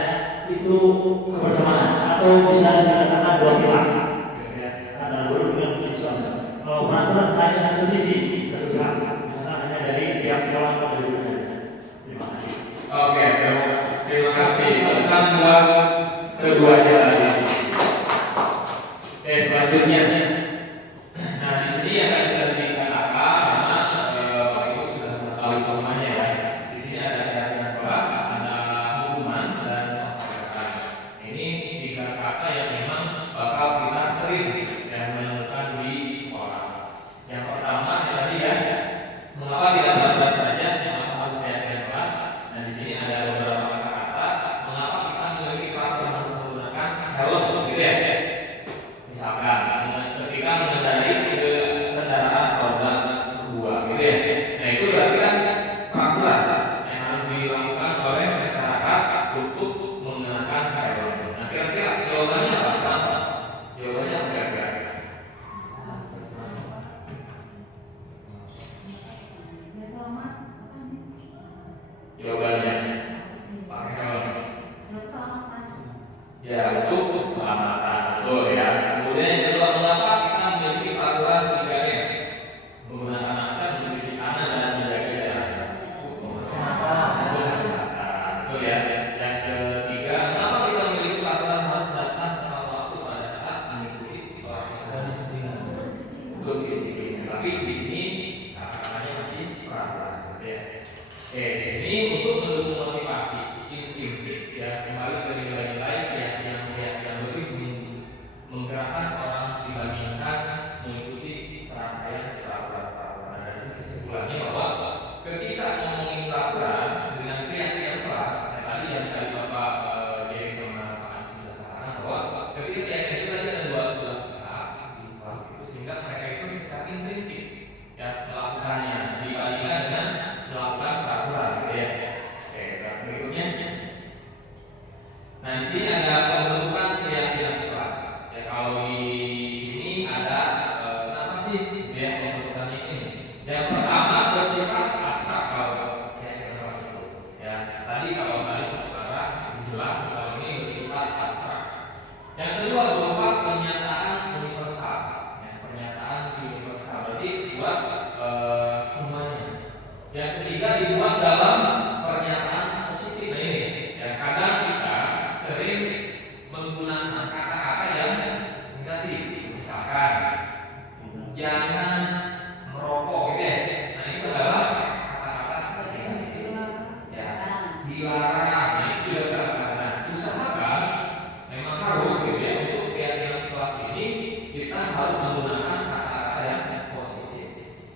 itu kebersamaan atau bisa dikatakan dua pihak. Ada guru dengan siswa. Kalau peraturan hanya satu sisi, satu pihak. Misalnya hanya dari pihak sekolah atau dari guru saja. Terima kasih. Oke, terima kasih. Tentang buat keduanya tadi. Oke, selanjutnya. Nah, di sini yang tadi sudah dikatakan karena Pak Ibu sudah mengetahui semuanya ya. Di sini ada keyakinan kelas, ada hukuman dan penghargaan. Ini tiga kata yang memang bakal kita sering dan menemukan di sekolah. Yang pertama yang tadi ya, mengapa tidak berat saja, mengapa harus keyakinan kelas? Dan di sini ada beberapa kata-kata mengapa kita memiliki peraturan harus menggunakan helm, gitu ya? Misalkan ketika mengendarai kendaraan roda dua, gitu ya. Nah, itu berarti kan peraturan yang harus dilakukan oleh masyarakat keselamatan, betul ya. Kemudian yang kedua, mengapa kita memiliki peraturan 3M? Menggunakan masker, mencuci tangan dan menjaga jarak. Kesehatan, betul ya. Yang ketiga, kenapa kita memiliki peraturan harus datang tepat waktu pada saat mengikuti pelatihan disiplin? Betul disiplin. Tapi di sini kata-katanya masih peraturan, gitu ya. Oke, di sini untuk mendukung motivasi intrinsik ya, kembali ke nilai-nilai yang lebih menggerakkan seorang dibandingkan mengikuti serangkaian peraturan-peraturan. Dan dari sini kesimpulannya bahwa ketika ngomongin peraturan dengan keyakinan kelas, tadi yang Bapak Jerry sama Pak Anies sudah sampaikan bahwa ketika keyakinan itu tadi ada dua belah pihak di kelas itu, sehingga mereka itu secara intrinsik ya melakukannya dibandingkan dengan melakukan peraturan, gitu ya. Oke, berikutnya. Nah, di sini ada pembentukan keyakinan kelas. Ya, kalau di sini ada apa sih ya pembentukannya ini? Yang pertama bersifat abstrak kalau keyakinan kelas itu. Ya, tadi kalau tadi satu arah jelas, kalau ini bersifat abstrak. Yang kedua berupa pernyataan universal. Ya, pernyataan universal berarti buat semuanya. Yang ketiga dibuat dalam pernyataan positif. Nah, ini ya kadang kita sering menggunakan kata-kata yang negatif, misalkan jangan merokok, gitu ya. Nah, itu adalah kata-kata negatif. Ya, dilarang. Nah, itu juga kata-kata. Usahakan memang harus, gitu ya, untuk keyakinan kelas ini kita harus menggunakan kata-kata yang positif.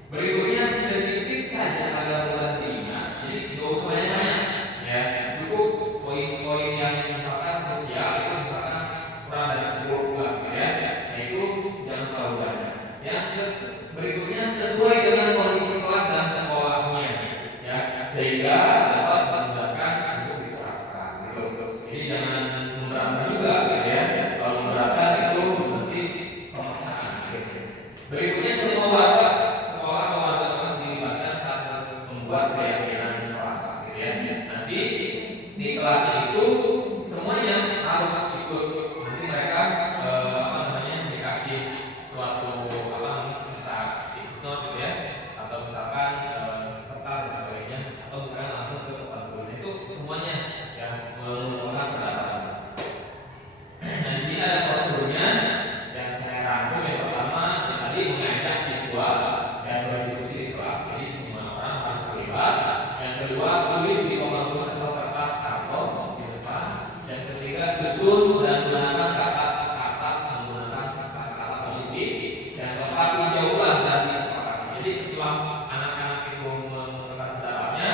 Berikutnya sedikit saja agar mudah diingat. Jadi nggak usah banyak-banyak, ya cukup poin-poin yang misalkan krusial itu misalkan kurang dari 10 bulan, ya. Nah, itu jangan terlalu banyak. Yang berikutnya sesuai dengan kondisi kelas dan sekolahnya, ya sehingga dapat memudahkan untuk diterapkan. Gitu. Jadi jangan memberatkan juga, gitu ya. Kalau memberatkan itu nanti pemaksaan. Gitu. Berikutnya semua warga sekolah keluarga kelas dilibatkan saat membuat keyakinan kelas, gitu ya. Nanti di kelas itu semuanya harus ikut. Nanti mereka dikasih suatu misal ikut gitu ya, atau misalkan peta dan sebagainya, atau misalkan langsung ke tempat guru. Itu semuanya yang merupakan pendapatan. Nah, di sini ada prosedurnya yang saya rangkum. Yang pertama tadi mengajak siswa dan berdiskusi di kelas, jadi semua orang harus terlibat. Yang kedua tulis di kolom atau kertas karton di depan. Yang ketiga susun dan gunakan kata-kata menggunakan kata-kata positif. Yang keempat tinjau ulang dan disepakati. Jadi setelah anak-anak itu menentukan dalamnya,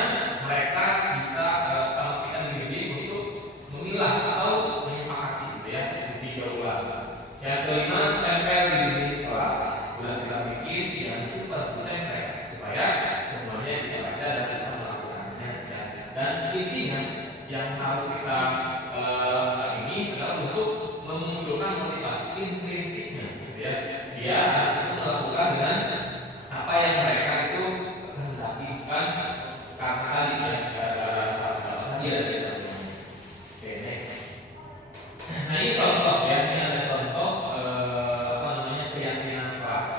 mereka bisa sama kita dibimbing untuk memilah atau menyepakati, gitu ya, ditinjau ulang. Yang kelima tempel di dinding kelas. Sudah kita bikin, yang disimpan ditempel supaya semuanya bisa baca dan bisa melakukannya, ya. Dan intinya yang harus kita lakukan ini adalah untuk memunculkan motivasi intrinsiknya, gitu ya. Dia melakukan dengan apa yang mereka itu kehendaki, bukan karena tadi ya gara-gara salah-salah dia dan sebagainya. Oke, next. Nah, ini contoh ya, ini ada contoh keyakinan kelas.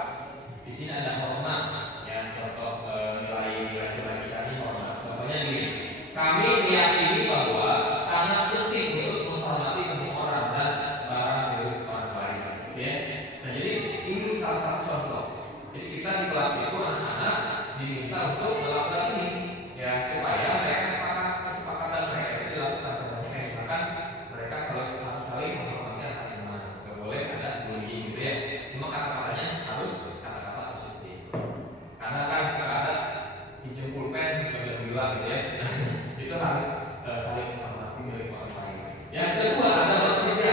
Di sini ada hormat, ya contoh nilai kita ini hormat. Contohnya gini, kami meyakini bahwa sangat penting untuk menghormati semua orang dan barang milik orang lain, gitu ya. Nah, jadi ini salah satu contoh. Jadi kita di kelas itu anak-anak diminta untuk melakukan ini, ya supaya mereka kesepakatan mereka itu dilakukan. Contohnya kayak misalkan mereka harus saling menghormati antar teman, nggak boleh ada bullying, gitu ya. Cuma kata-katanya harus kata-kata positif. Karena kan sekarang ada pinjam pulpen dan bilang, gitu ya. Itu harus saling menghormati milik orang lain. Yang kedua ada bekerja.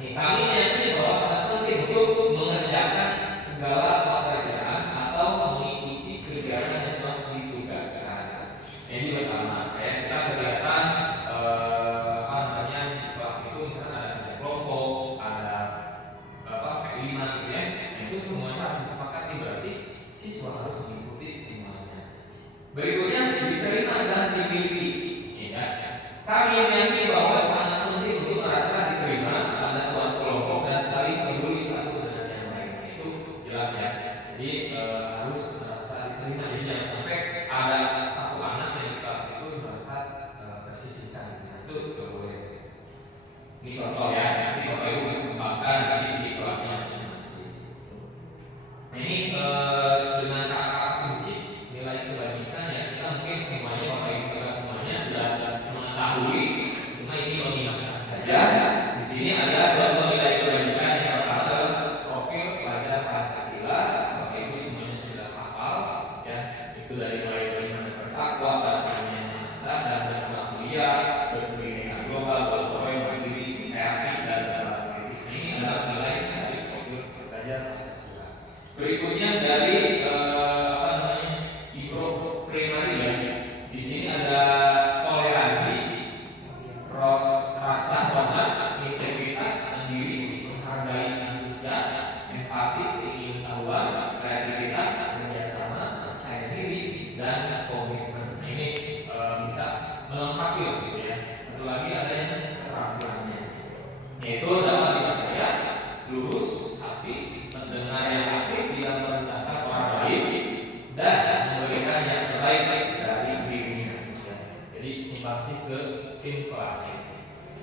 Nih, kami meyakini bahwa sangat penting untuk mengerjakan segala pekerjaan atau mengikuti kegiatan yang telah ditugaskan. Ini juga sama, kayak kita kegiatan di kelas itu misalkan ada kerja kelompok, ada P5, gitu ya. Nah, itu semuanya harus disepakati, berarti siswa harus mengikuti semuanya. Berikutnya diterima dan dimiliki, ya. Kami meyakini bahwa sangat penting untuk merasa diterima pada suatu itu nggak boleh. Ini contoh ya, nanti Bapak Ibu bisa kembangkan di kelasnya masing-masing. Nah ini dengan kakak kunci nilai kebajikan ya, kita mungkin semuanya Bapak Ibu kita semuanya sudah mengetahui, cuma ini mengingatkan saja. Di sini ada contoh nilai kebajikan yang pertama adalah profil pelajar Pancasila. Bapak Ibu semuanya sudah hafal ya, itu dari mulai bagaimana bertakwa, berpunya masa dan bertakwa mulia, berpendidikan global, berpoin, mandiri, kreatif dan kritis. Ini adalah nilai dari profil pelajar Pancasila. Berikutnya dari apa namanya Ibro primary ya. Di sini ada toleransi, rasa hormat, integritas, mandiri, menghargai, antusias, empati, pengetahuan, kreativitas, kerjasama, percaya diri, dan komitmen. Nah, ini bisa melengkapi gitu ya. Satu lagi ada yang keterampilannya, yaitu dapat dipercaya, lurus, hati, mendengar yang aktif, tidak merendahkan orang lain, dan memberikan yang terbaik dari dirinya. Ya. Jadi sumbangsi ke tim kelasnya.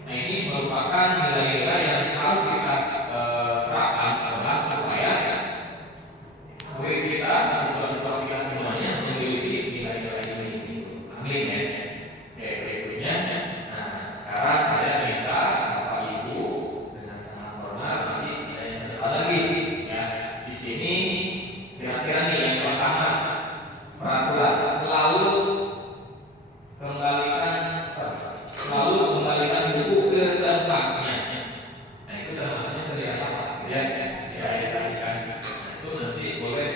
Nah ini merupakan nilai-nilai yang harus kita terapkan kelas supaya murid kita, siswa-siswa kita semuanya memiliki nilai-nilai ini. Amin ya. Oke, berikutnya. Nah sekarang saya minta Bapak Ibu dengan sangat hormat nanti ada yang terdepan lagi ya. Di sini kira-kira nih yang pertama peraturan selalu kembalikan buku ke tempatnya. Nah itu termasuknya kegiatan apa? Ya, saya tadikan. Itu nanti boleh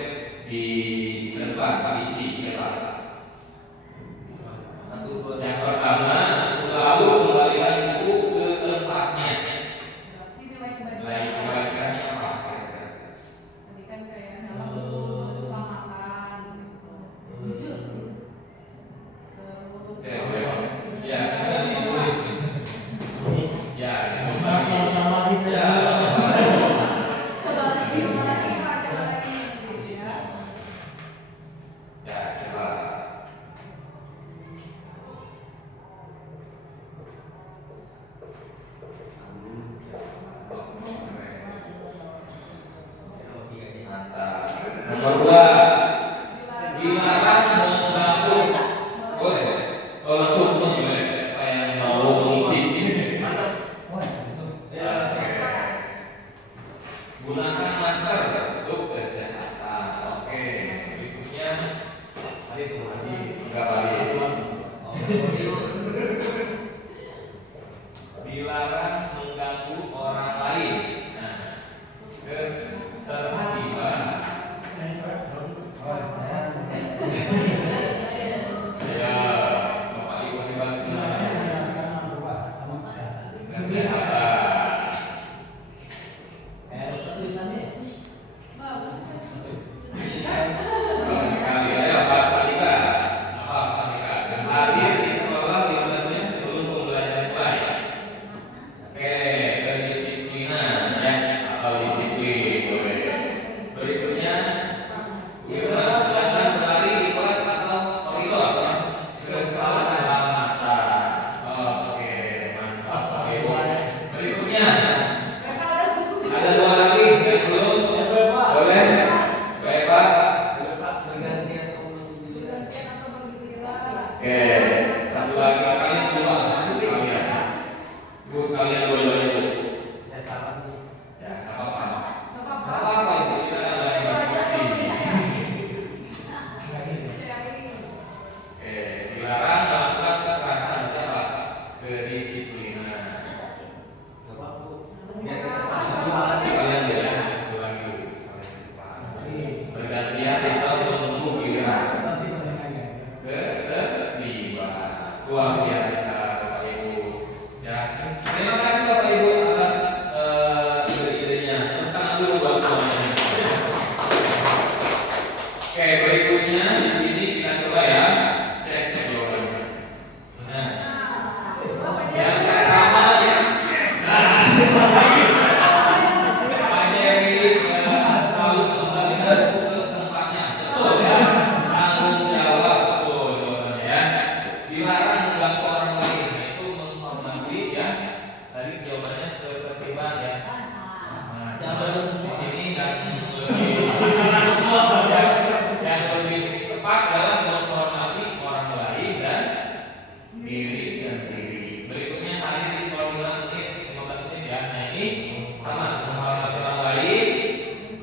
ini sama menghormati orang lain,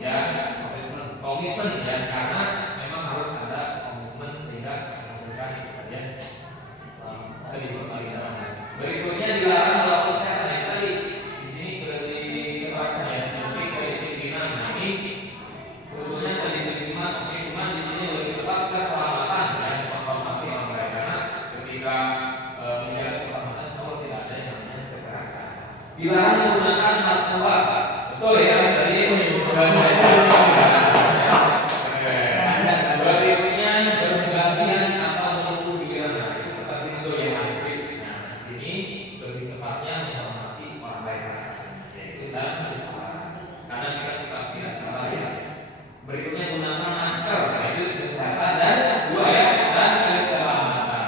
ya komitmen ya, karena memang harus ada komitmen sehingga menghasilkan ya kedisiplinan. Berikutnya dilarang melakukan kesehatan yang tadi di sini kekerasan ya, seperti kedisiplinan. Nah ini sebetulnya kedisiplinan, cuma di sini lebih tepat keselamatan ya, menghormati orang lain, karena ketika menjaga keselamatan selalu tidak ada yang namanya kekerasan. Dilarang menggunakan narkoba, betul ya tadi berikutnya bergantian apa menunggu giliran, itu seperti itu yang aktif. Nah di sini lebih tepatnya menghormati orang lain, yaitu dalam kesabaran, karena kita suka tidak sabar ya. Berikutnya gunakan masker, yaitu kesehatan dan dua ya, dan keselamatan.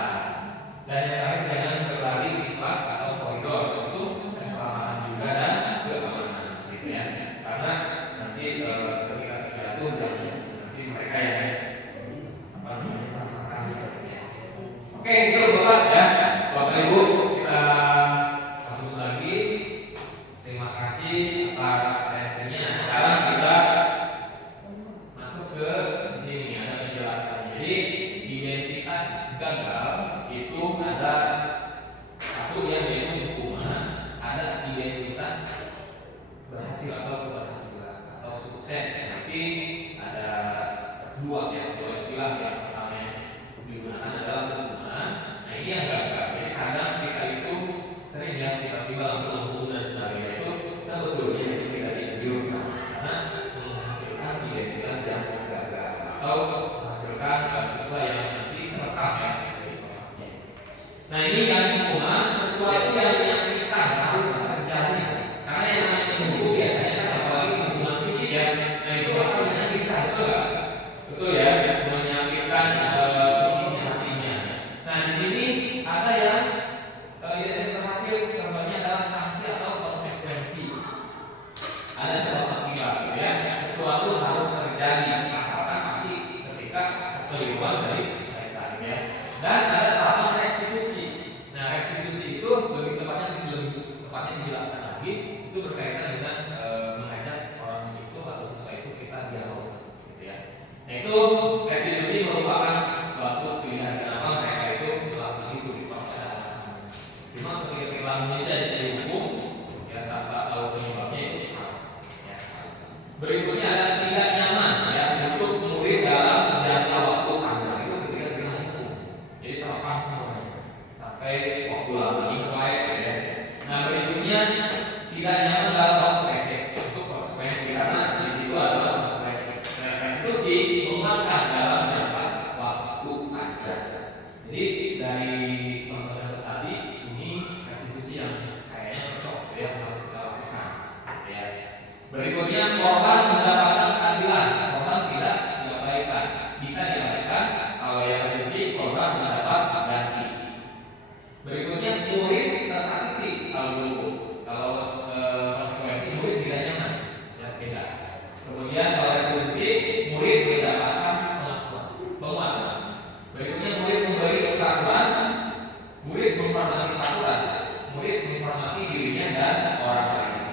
Dan yang terakhir jangan berlari di kelas atau koridor, itu keselamatan juga dan keamanan, gitu ya. Karena nanti ketika terjatuh dan nanti mereka yang apa namanya merasakan gitu ya. Oke itu Bapak ya, Bapak Ibu kita sambung lagi. Terima kasih atas atensinya. Sekarang kita masuk ke di sini ada penjelasan. Jadi identitas gagal itu ada satu yang yaitu hukuman, ada identitas berhasil atau keberhasilan atau sukses. Nanti ada dua istilah yang pertama yang digunakan adalah hukuman. Nah ini yang gagal. Jadi kadang kita itu sering ya tiba-tiba langsung hukum dan sebagainya, itu sebetulnya itu tidak dianjurkan karena menghasilkan identitas yang gagal atau menghasilkan siswa yang nanti terekam ya. Nah ini yang hukuman sesuatu yang menyakitkan harus terjadi, karena yang namanya hukum biasanya kan apalagi hukuman fisik ya. Nah itu akan menyakitkan, betul nggak? Betul ya, menyakitkan isi hatinya. Nah di sini ada yang identitas berhasil, contohnya adalah sanksi atau konsekuensi. Ada sebab akibat, gitu ya. Sesuatu harus terjadi, asalkan pasti ketika kekeliruan dari mereka, ya. Dan ada tahapan restitusi. Nah restitusi itu lebih tepatnya dijelaskan lagi, itu berkaitan dengan mengajak orang itu atau siswa itu kita dialog, gitu ya. Nah itu restitusi merupakan suatu pilihan kenapa mereka itu melakukan itu di proses alasannya. Cuma ketika kita menjadi dihukum ya tanpa tahu penyebabnya itu salah. Ya. Berikutnya ada tidak nyaman ya untuk murid dalam jangka waktu panjang, itu ketika kita menghukum. Jadi terekam semuanya sampai waktu lama ini baik ya. Nah berikutnya tidak nyaman dalam waktu pendek, untuk konsekuensi, karena di situ ada konsekuensi. Restitusi memakan dalam jangka waktu panjang. Jadi dari contoh-contoh tadi ini restitusi yang kayaknya cocok ya, yang harus kita lakukan ya. Berikutnya korban mendapatkan keadilan, korban tidak diabaikan, bisa diabaikan kalau yang restitusi korban mendapat ganti. Berikutnya murid tersakiti kalau konsekuensi murid tidak nyaman ya beda. Kemudian kalau restitusi murid mendapatkan penguatan. Berikutnya murid memberi peraturan, murid menghormati peraturan, murid menghormati dirinya dan orang lain.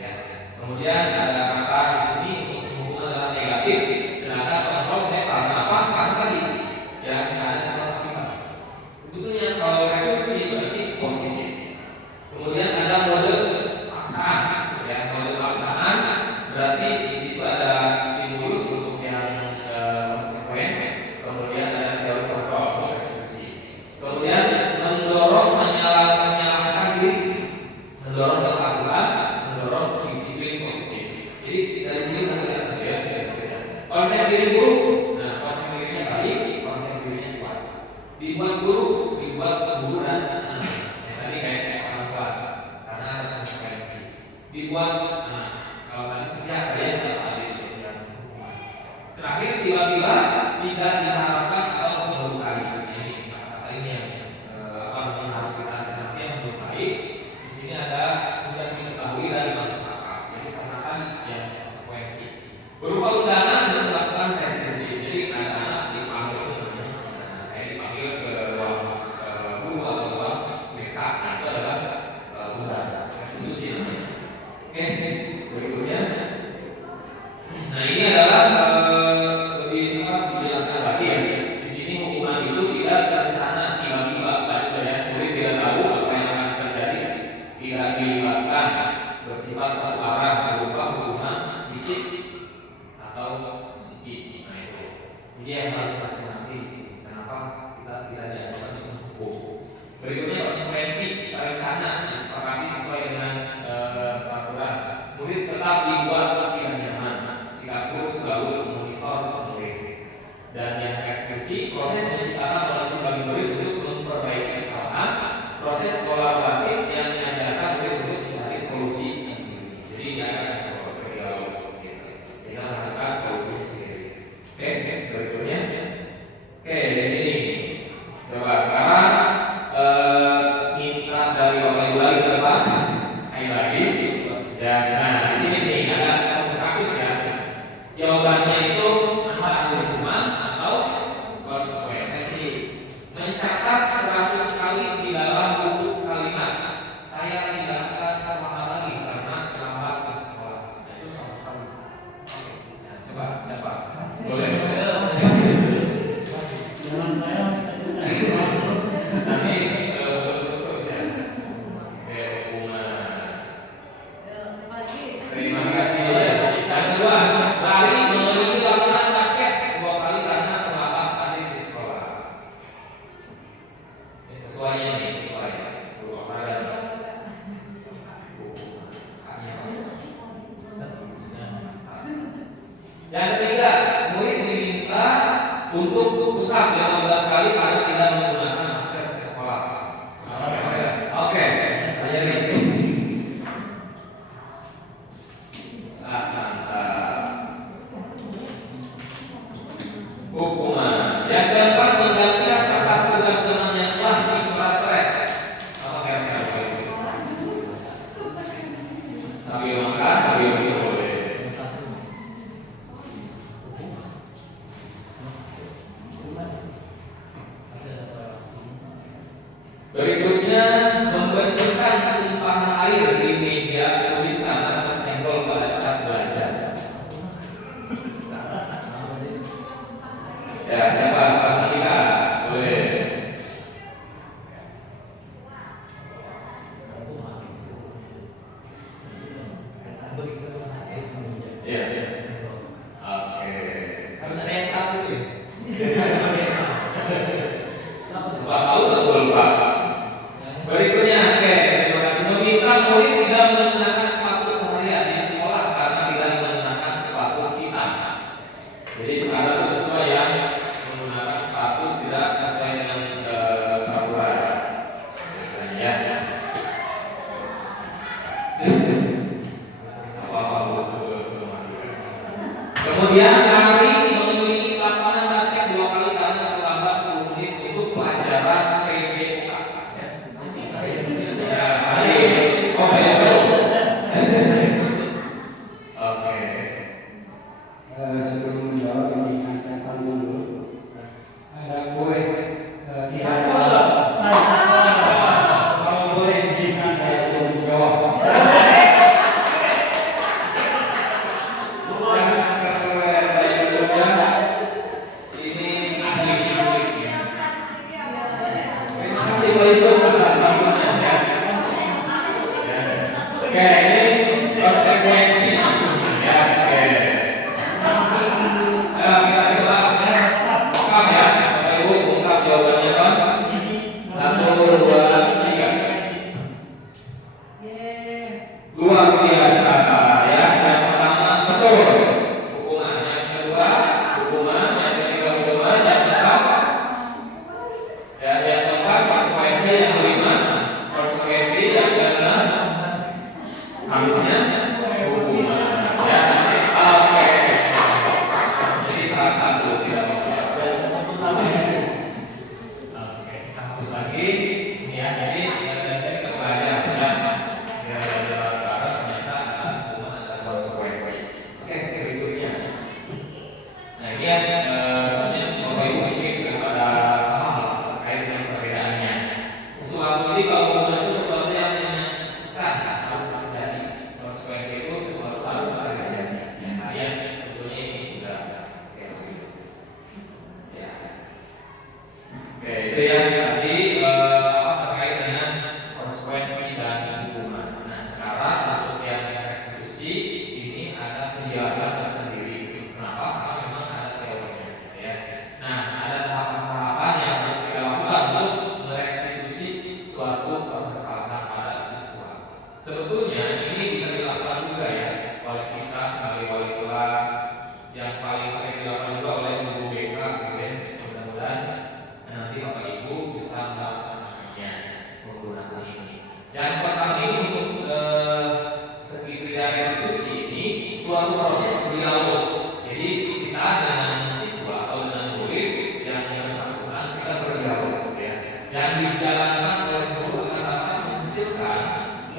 Ya. Kemudian ada kata di sini hubungan adalah negatif, sedangkan kontrol netral. Kenapa? Karena tadi ya ada salah akibat. Sebetulnya kalau restitusi berarti positif. Kemudian ada mode paksaan, ya mode paksaan berarti di situ ada stimulus untuk yang konsekuen. Kemudian ada teori kontrol restitusi. Kemudian mendorong menyalahkan diri, mendorong ketakutan, mendorong disiplin positif. Jadi dari sini kita lihat ya. Konsep diri buruk, nah konsep dirinya baik, konsep dirinya kuat. Dibuat guru, dibuat guru dan anak. Yang tadi kayak sekolah kelas, karena ada konsekuensi. Dibuat anak. Kalau tadi setiap kalian dapat ada yang hukuman. Terakhir tiba-tiba tidak diharapkan atau melukai. Ini kata ini yang harus kita cermati yang melukai. Di sini ada sudah diketahui dari masuk akal. Jadi karena kan yang konsekuensi. Berupa undangan dan melakukan restitusi. Jadi anak-anak dipanggil, kayak dipanggil ke ruang guru atau ruang BK. Nah itu adalah undangan restitusi namanya. Oke. kolaboratif yang mengajarkan murid-murid mencari solusi sendiri. Jadi diajak berdialog gitu, sehingga menghasilkan solusi sendiri. Oke, berikutnya. Oke, di sini coba sekarang minta dari Bapak Ibu lagi ke depan sekali lagi. Dan nah di sini nih ada satu kasus ya. Jawabannya itu antara hukuman atau konsekuensi. Mencatat 100 kali di dalam buku kalimat. Saya tidak akan terlambat lagi karena terlambat ke sekolah. Nah, itu 100 kali. Nah, coba siapa? Boleh. Jangan saya. Nanti terus ya. Oke, hukuman. Terima kasih. Yang kedua, lari mengelilingi lapangan basket 2 kali karena terlambat hadir di sekolah. Ini sesuai guru olahraga. Yang ketiga, murid diminta untuk pusat 15 kali karena tidak menggunakan masker ke sekolah. Oke, ajarin. Hukuman. Yang keempat, menggantikan kertas tugas teman yang telah dicoret-coret. Apa kira-kira itu? Sambil makan, sambil minum boleh. Berikutnya, membersihkan tumpahan air di meja tulis karena tersenggol pada saat belajar. Ya, siapa? Pastikan. Boleh. Ya. Oke. Harus ada yang satu nih. Pak tahu betul Pak. Berikutnya, oke, terima kasih. Meminta murid tidak menggunakan sepatu seharian di sekolah karena tidak menggunakan sepatu hitam. Jadi sekarang sesuai yang menggunakan sepatu tidak sesuai dengan peraturan. Misalnya, apa betul. Kemudian lari mengelilingi lapangan basket 2 kali karena terlambat 10 menit untuk pelajaran PJK. Ya, hari besok. Oke. Sebelum menjawab ini saya tahu dulu ada boleh tidak kalau boleh izinkan saya untuk menjawab. Ini ahli muridnya. Terima kasih Pak Yusuf atas bantuannya. Oke, ini konsekuensi maksudnya ya. Oke. Kita coba ungkap ya, Bapak Ibu ungkap jawabannya Pak. 1, 2, 3. Luar biasa ya. Yang pertama betul hukuman, yang kedua hukuman, yang ketiga hukuman, yang keempat ya, yang keempat konsekuensi, yang kelima konsekuensi, yang keenam harusnya hukuman ya. Oke, jadi salah satu tidak apa-apa. Oke, kita hapus lagi ini ya. Jadi dari sini kita belajar ya. Biar belajar bareng ternyata saat hukuman ada konsekuensi. Oke, berikutnya. Nah ini yang sebenarnya Bapak Ibu ini sudah pada paham lah terkait dengan perbedaannya. Sesuatu ini kalau hukuman itu sesuatu yang menyakitkan harus terjadi. Konsekuensi itu sesuatu harus terjadi. Nah yang sebetulnya ini sudah kayak begitu. Ya. Oke, itu yang tadi terkait dengan konsekuensi dan hukuman. Nah sekarang untuk yang restitusi ini ada penjelasan tersendiri. Kenapa? Karena memang ada teorinya, ya. Nah ada tahapan-tahapan yang harus kita lakukan untuk merestitusi suatu permasalahan pada siswa. Sebetulnya ini bisa dilakukan juga ya oleh kita sebagai wali kelas, yang paling sering dilakukan juga oleh guru BK, gitu ya. Mudah-mudahan nanti Bapak Ibu bisa melaksanakannya menggunakan ini.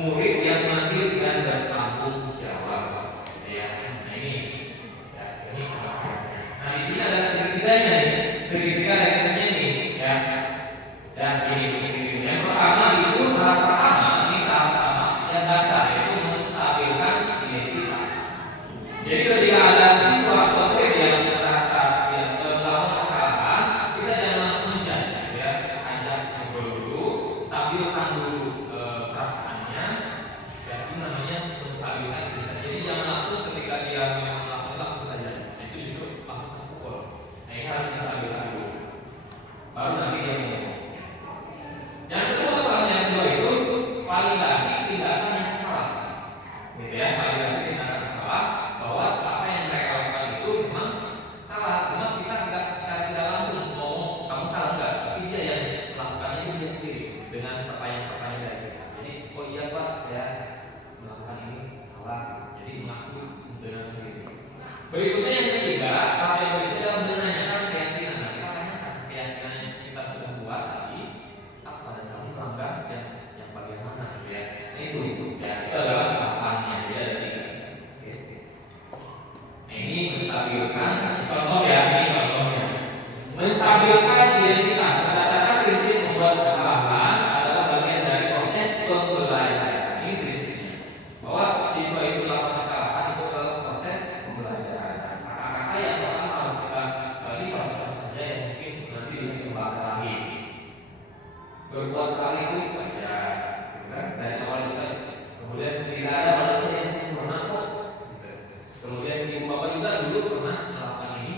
murid yang mandiri dan bertanggung jawab. Ya, nah ini, ya, ini. Nah di sini ada segitiganya nih, segitiga referensinya ini, ya. Dan ini segitiga. Yang pertama itu tahap pertama, ini tahap pertama yang dasar yaitu menstabilkan identitas. Jadi ketika ada siswa atau murid yang merasa melakukan kesalahan, kita jangan langsung menjudge, ya. Ajak ngobrol dulu, stabilkan dulu perasaannya. Ya, itu namanya menstabilkan identitas. Jadi jangan langsung ketika dia memang melakukan saja. Itu justru langsung pukul. Nah ini harus distabilkan dulu. Baru nanti dia ngomong. Yang kedua itu validasi tindakan yang salah. Gitu ya, validasi tindakan salah bahwa apa yang mereka lakukan itu memang salah. Cuma kita secara tidak langsung ngomong kamu salah enggak, tapi dia yang melakukannya itu dia sendiri dengan pertanyaan-pertanyaan dari kita. Jadi oh iya Pak, saya melakukan ini salah. Jadi mengakui dengan sendiri. Berikutnya yang ketiga, tahap yang berikutnya adalah menanyakan keyakinan. Nah, kita tanyakan keyakinan yang kita sudah buat tadi apa dan kamu melanggar yang bagaimana, ya. Nah, itu ya itu adalah tahapannya, dia ada tiga. Oke. Nah, ini menstabilkan contoh ya, ini contohnya. Menstabilkan identitas berdasarkan prinsip membuat kesalahan adalah bagian dari proses pembelajaran. Ini prinsipnya. Bahwa siswa itu melakukan kesalahan itu adalah proses pembelajaran. Kata-kata yang pertama harus kita ini contoh-contoh saja yang mungkin nanti bisa dikembangkan lagi. Berbuat salah itu wajar, kan? Dari awal kita kemudian tidak ada manusia yang sempurna kok. Kemudian ibu bapak juga dulu pernah melakukan ini.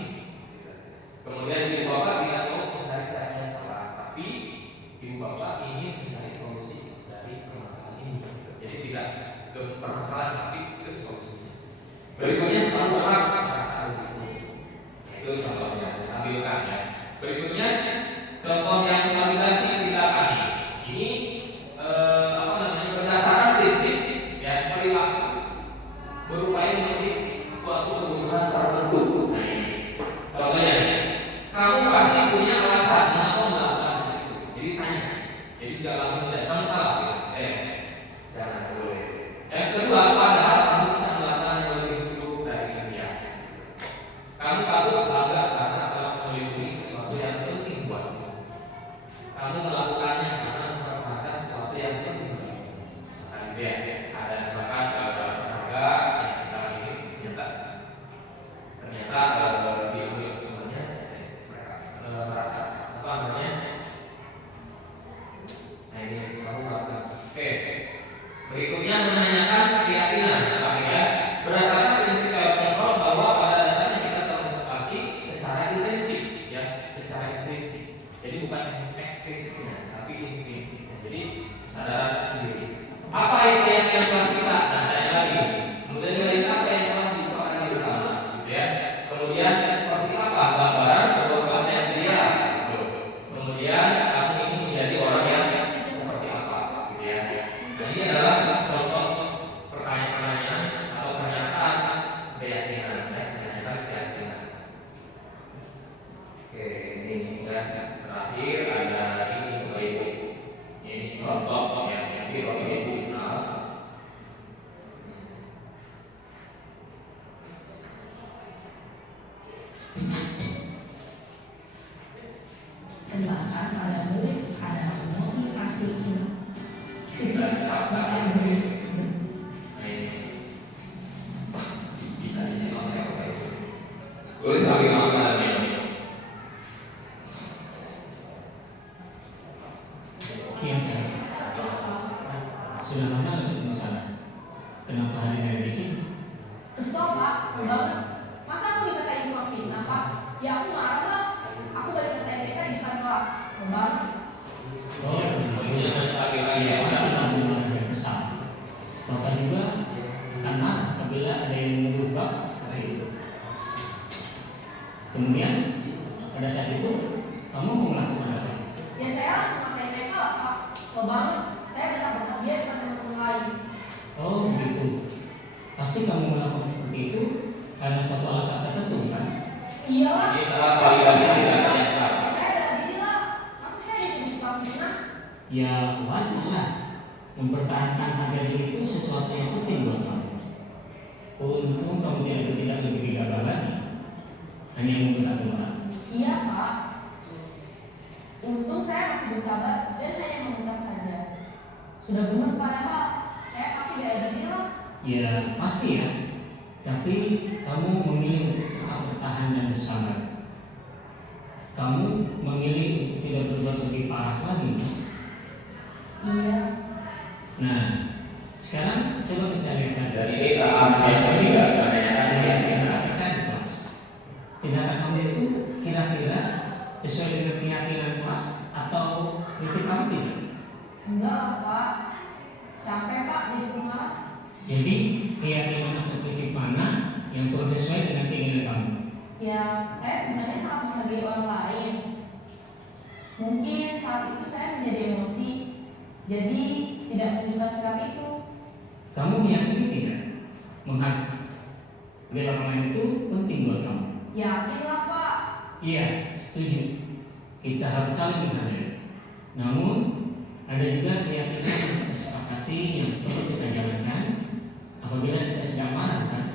Kemudian ibu bapak tidak mau mencari siapa yang salah, tapi ibu bapak ingin mencari solusi dari permasalahan ini. Jadi tidak ke permasalahan tapi ke solusinya. Berikutnya kamu hak merasa itu. Itu contohnya, stabilkan ya. Berikutnya contoh yang validasi tindakan ini berdasarkan prinsip ya perilaku berupaya memenuhi suatu kebutuhan tertentu. Nah ini contohnya, kamu pasti punya alasan kenapa melakukan itu. Jadi tanya, jadi tidak langsung tidak kamu salah. Jangan boleh. Yang kedua, padahal kamu bisa melakukan yang lebih buruk dari dia. Kamu takut bangga karena telah melindungi sesuatu yang penting buatmu. Kamu melakukannya karena mempertahankan sesuatu yang penting buatmu. Misalkan dia ada misalkan tenaga yang kita ini ternyata diambil temannya, mereka merasa apa namanya? Nah ini kamu lakukan. Oke. Berikutnya menanyakan keyakinan, ya. Berdasarkan prinsip kontrol bahwa pada dasarnya kita termotivasi secara intensif, ya, secara intensif. Jadi bukan eksplisit, tapi intensif. Jadi kesadaran sendiri. Apa itu yang salah kita? Nah, tanya lagi. Kemudian dari apa yang salah disepakati bersama, ya. Kemudian seperti apa gambaran sebuah kelas yang ideal? Kemudian kamu ingin menjadi orang yang seperti apa, gitu ya. Nah, ini adalah contoh pertanyaan-pertanyaan atau pernyataan keyakinan, pernyataan keyakinan. Oke, ini dan terakhir ada ini Bapak Ibu. Ini contoh yang Bapak Ibu kenal. Kembangkan pada murid adalah motivasi sisi yang Bisa disimak ya Bapak Ibu. Tulis lagi maknanya. Siang saya. Sudah lama nggak ketemu sana? Kenapa hari ini di sini? Kesel Pak, kesel banget. Masa aku dikatain tukang fitnah Pak? Ya aku marah lah. Aku balik ke TPK di depan kelas. Kesel banget. Oh, Ini sekali lagi ya. pasti kamu ada kesal. Bapak juga kan marah apabila ada yang menuduh Bapak seperti itu. Kemudian pada saat itu kamu mau melakukan apa? Ya saya langsung ke TPK lah Pak. Kesel banget. Saya bentak-bentak dia depan teman-teman lain. Oh begitu. Pasti kamu melakukan seperti itu karena suatu alasan tertentu kan? Iyalah. Ini adalah validasi tindakan yang salah. Ya saya bela diri lah. Masa saya dituduh tukang fitnah? Ya wajar lah. mempertahankan harga diri itu sesuatu yang penting buat kamu. Untung kamu tidak lebih gegabah lagi, hanya meminta-minta. Iya Pak. Untung saya masih bersabar dan hanya meminta saja. Sudah gemes padahal saya pasti bela diri lah. Ya pasti ya. Tapi kamu memilih untuk tetap bertahan dan bersabar. Kamu memilih untuk tidak berbuat lebih parah lagi. Iya. Nah, sekarang coba kita lihat lagi. Dari tadi nggak menanyakan Tindakan kelas. Tindakan kamu itu kira-kira sesuai dengan keyakinan kelas atau prinsip kamu tidak? Enggak lah Pak. Capek Pak jadi pemarah. Jadi keyakinan atau prinsip mana yang kurang sesuai dengan keinginan kamu? Ya, saya sebenarnya sangat menghargai orang lain. Mungkin saat itu saya menjadi emosi, jadi tidak menunjukkan sikap itu. Kamu meyakini tidak? Menghargai orang lain itu penting buat kamu. Yakinlah Pak. Iya, setuju. Kita harus saling menghargai. Namun ada juga keyakinan yang kita sepakati yang perlu kita jalankan apabila kita sedang marah, kan?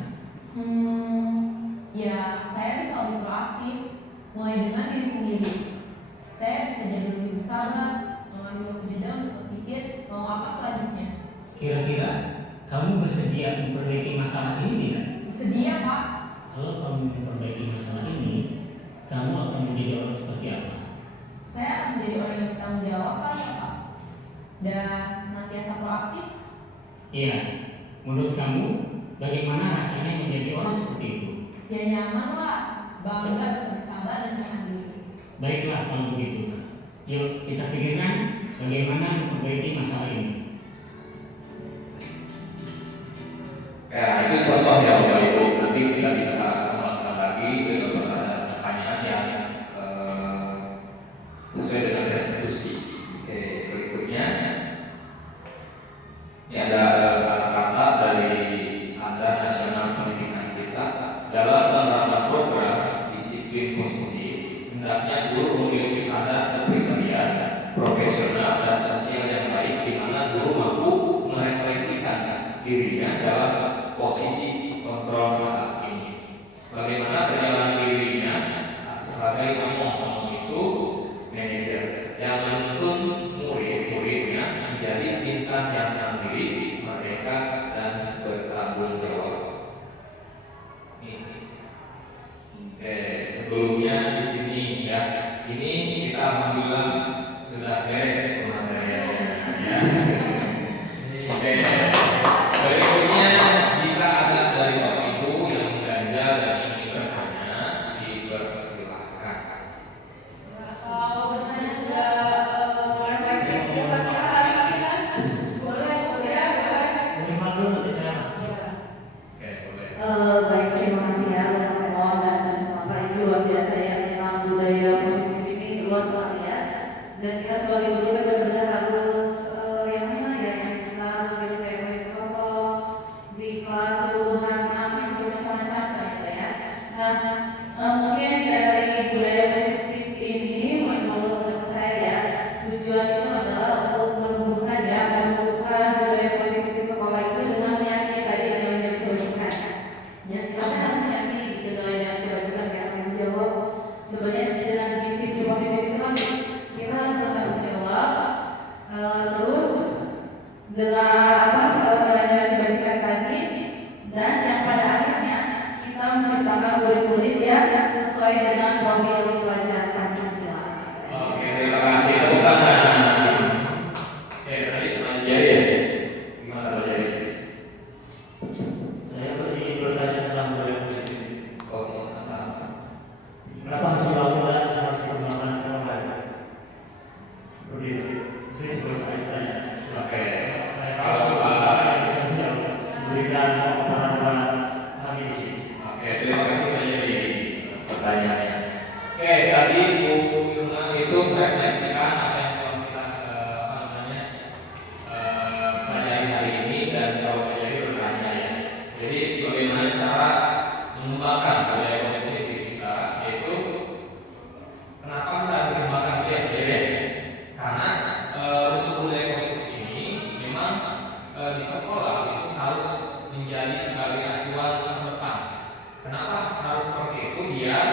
Ya saya bisa lebih proaktif, mulai dengan diri sendiri. Saya bisa jadi lebih bersabar, mengambil waktu jeda untuk berpikir mau apa selanjutnya. Kira-kira kamu bersedia memperbaiki masalah ini tidak? Bersedia Pak. Kalau kamu memperbaiki masalah ini, kamu akan menjadi orang seperti apa? Saya akan menjadi orang yang bertanggung jawab kali ya Pak. Dan senantiasa proaktif. Iya, menurut kamu bagaimana rasanya menjadi orang seperti itu? Ya nyaman lah, bangga bisa bersabar dan menahan diri. Baiklah kalau begitu. Yuk kita pikirkan bagaimana memperbaiki masalah ini. Ya, itu contoh ya Bapak Ibu. Nanti kita bisa kembangkan lagi dengan pertanyaan yang sesuai dengan restitusi. Oke, berikutnya ini ada kata-kata dari Standar Nasional Pendidikan kita dalam penerapan program disiplin positif. Hendaknya guru memiliki standar kepribadian, profesional dan sosial yang baik, di mana guru mampu merefleksikan dirinya dalam posisi kontrol saat ini. Bagaimana perjalanan dirinya sebagai ngomong itu manajer yang menuntun murid-muridnya menjadi insan yang mandiri, merdeka dan bertanggung jawab. Oke, sebelumnya di sini ya, ini kita alhamdulillah sudah beres materialnya. Ya. Oke, berikutnya jika ada dari Bapak Ibu yang mengganjal dan ingin bertanya, dipersilakan. Kalau bertanya juga refleksi juga kan? Boleh. Terima dulu saya. Oke, boleh. Baik, terima kasih ya teman-teman dan Bapak Ibu luar biasa ya, tentang budaya positif ini luas sekali ya. Dan kita sebagai guru kan benar-benar harus yang kita harus belajar kayak protokol di kelas kebutuhan macam-macam ya. Nah, mungkin dari budaya positif ini menurut saya ya, tujuan itu adalah untuk menumbuhkan budaya positif di sekolah itu dengan meyakini tadi yang menjadi kewajiban. Ya, kita harus meyakini nilai-nilai kewajiban yang tanggung jawab. Sebenarnya dengan disiplin positif itu kan kita harus bertanggung jawab, terus dengan nilai-nilai kewajiban tadi, dan yang pada akhirnya kita menciptakan murid-murid yang sesuai dengan profil pelajaran Pancasila. Oke, terima kasih. Tepuk tangan. Oke, tadi teman Jaya. Gimana Pak Jaya? Saya ingin bertanya tentang budaya positif. Oh, sama. Kenapa harus dilakukan harus dikembangkan sekarang? Begitu. Ini sebuah tanya. Oke. Kalau bisa memberikan pemahaman kami di sini. Oke, terima kasih Pak Jaya pertanyaannya. Oke, tadi Bu Yuna itu merefleksikan apa yang telah kita di sekolah itu harus menjadi sebagai acuan terdepan. Kenapa harus seperti itu? Biar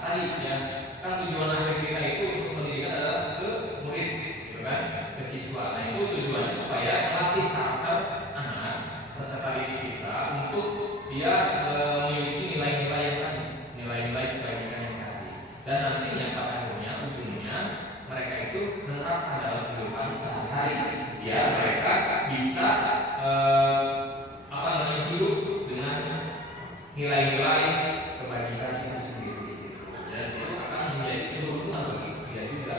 tadi ya, kan tujuan akhir kita itu untuk pendidikan adalah ke murid, gitu kan, ke siswa. Nah itu tujuannya supaya melatih karakter anak peserta didik kita untuk dia memiliki nilai-nilai yang tadi, nilai-nilai kebajikan yang tadi. Dan nantinya pada akhirnya ujungnya mereka itu menerapkan dalam kehidupan sehari-hari, biar mereka bisa hidup dengan nilai-nilai kebajikan itu sendiri. Dan itu akan menjadi keberuntungan bagi kita juga.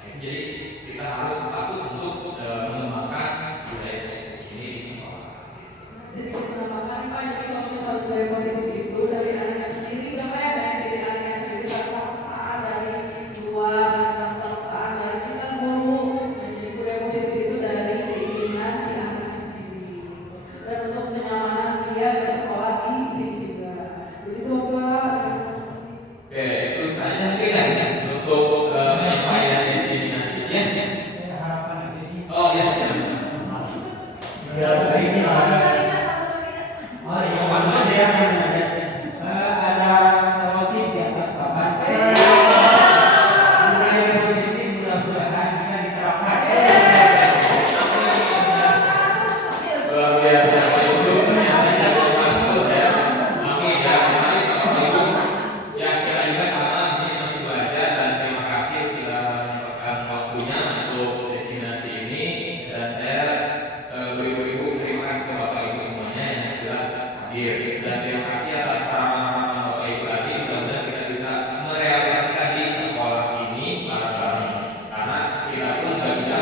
Jadi kita harus patut untuk mengembangkan budaya ini di sekolah. Sedikit menambahkan Pak, jadi kalau misalnya budaya positif itu dari anak sendiri, sampai dari anak sendiri, paksaan dari luar, paksaan dari kita guru. Jadi budaya positif itu dari keinginan si anak sendiri. Dan untuk kenyamanan dia bersekolah di sini juga. Jadi Bapak. Oke, itu saja mungkin ya untuk penyampaian diskriminasinya. Harapan ini. Oh ya, siap. Ya, dari sini ada. Oh iya, ada yang ada selotip di atas papan. Budaya positif mudah-mudahan bisa diterapkan. Luar biasa itu penyampaian bermanfaat ya. Amin ya. Mari Bapak Ibu ya, kita juga sama di sini masih belajar, dan terima kasih sudah menyempatkan waktunya untuk destinasi ini. Dan saya beribu-ribu terima kasih ke Bapak Ibu semuanya yang sudah hadir, dan terima kasih atas saran Bapak Ibu tadi. Mudah-mudahan kita bisa merealisasikan di sekolah ini bareng-bareng, karena kita pun nggak bisa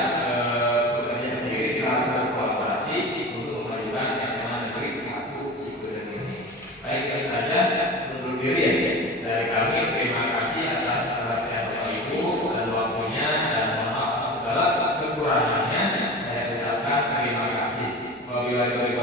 bekerja sendiri, kita harus berkolaborasi untuk memajukan SMA Negeri 1 Cikuda ini. Baik, itu saja undur diri ya dari kami. Terima kasih atas perhatian Bapak Ibu dan waktunya, dan mohon maaf atas segala kekurangannya. Saya ucapkan terima kasih. Wabillahi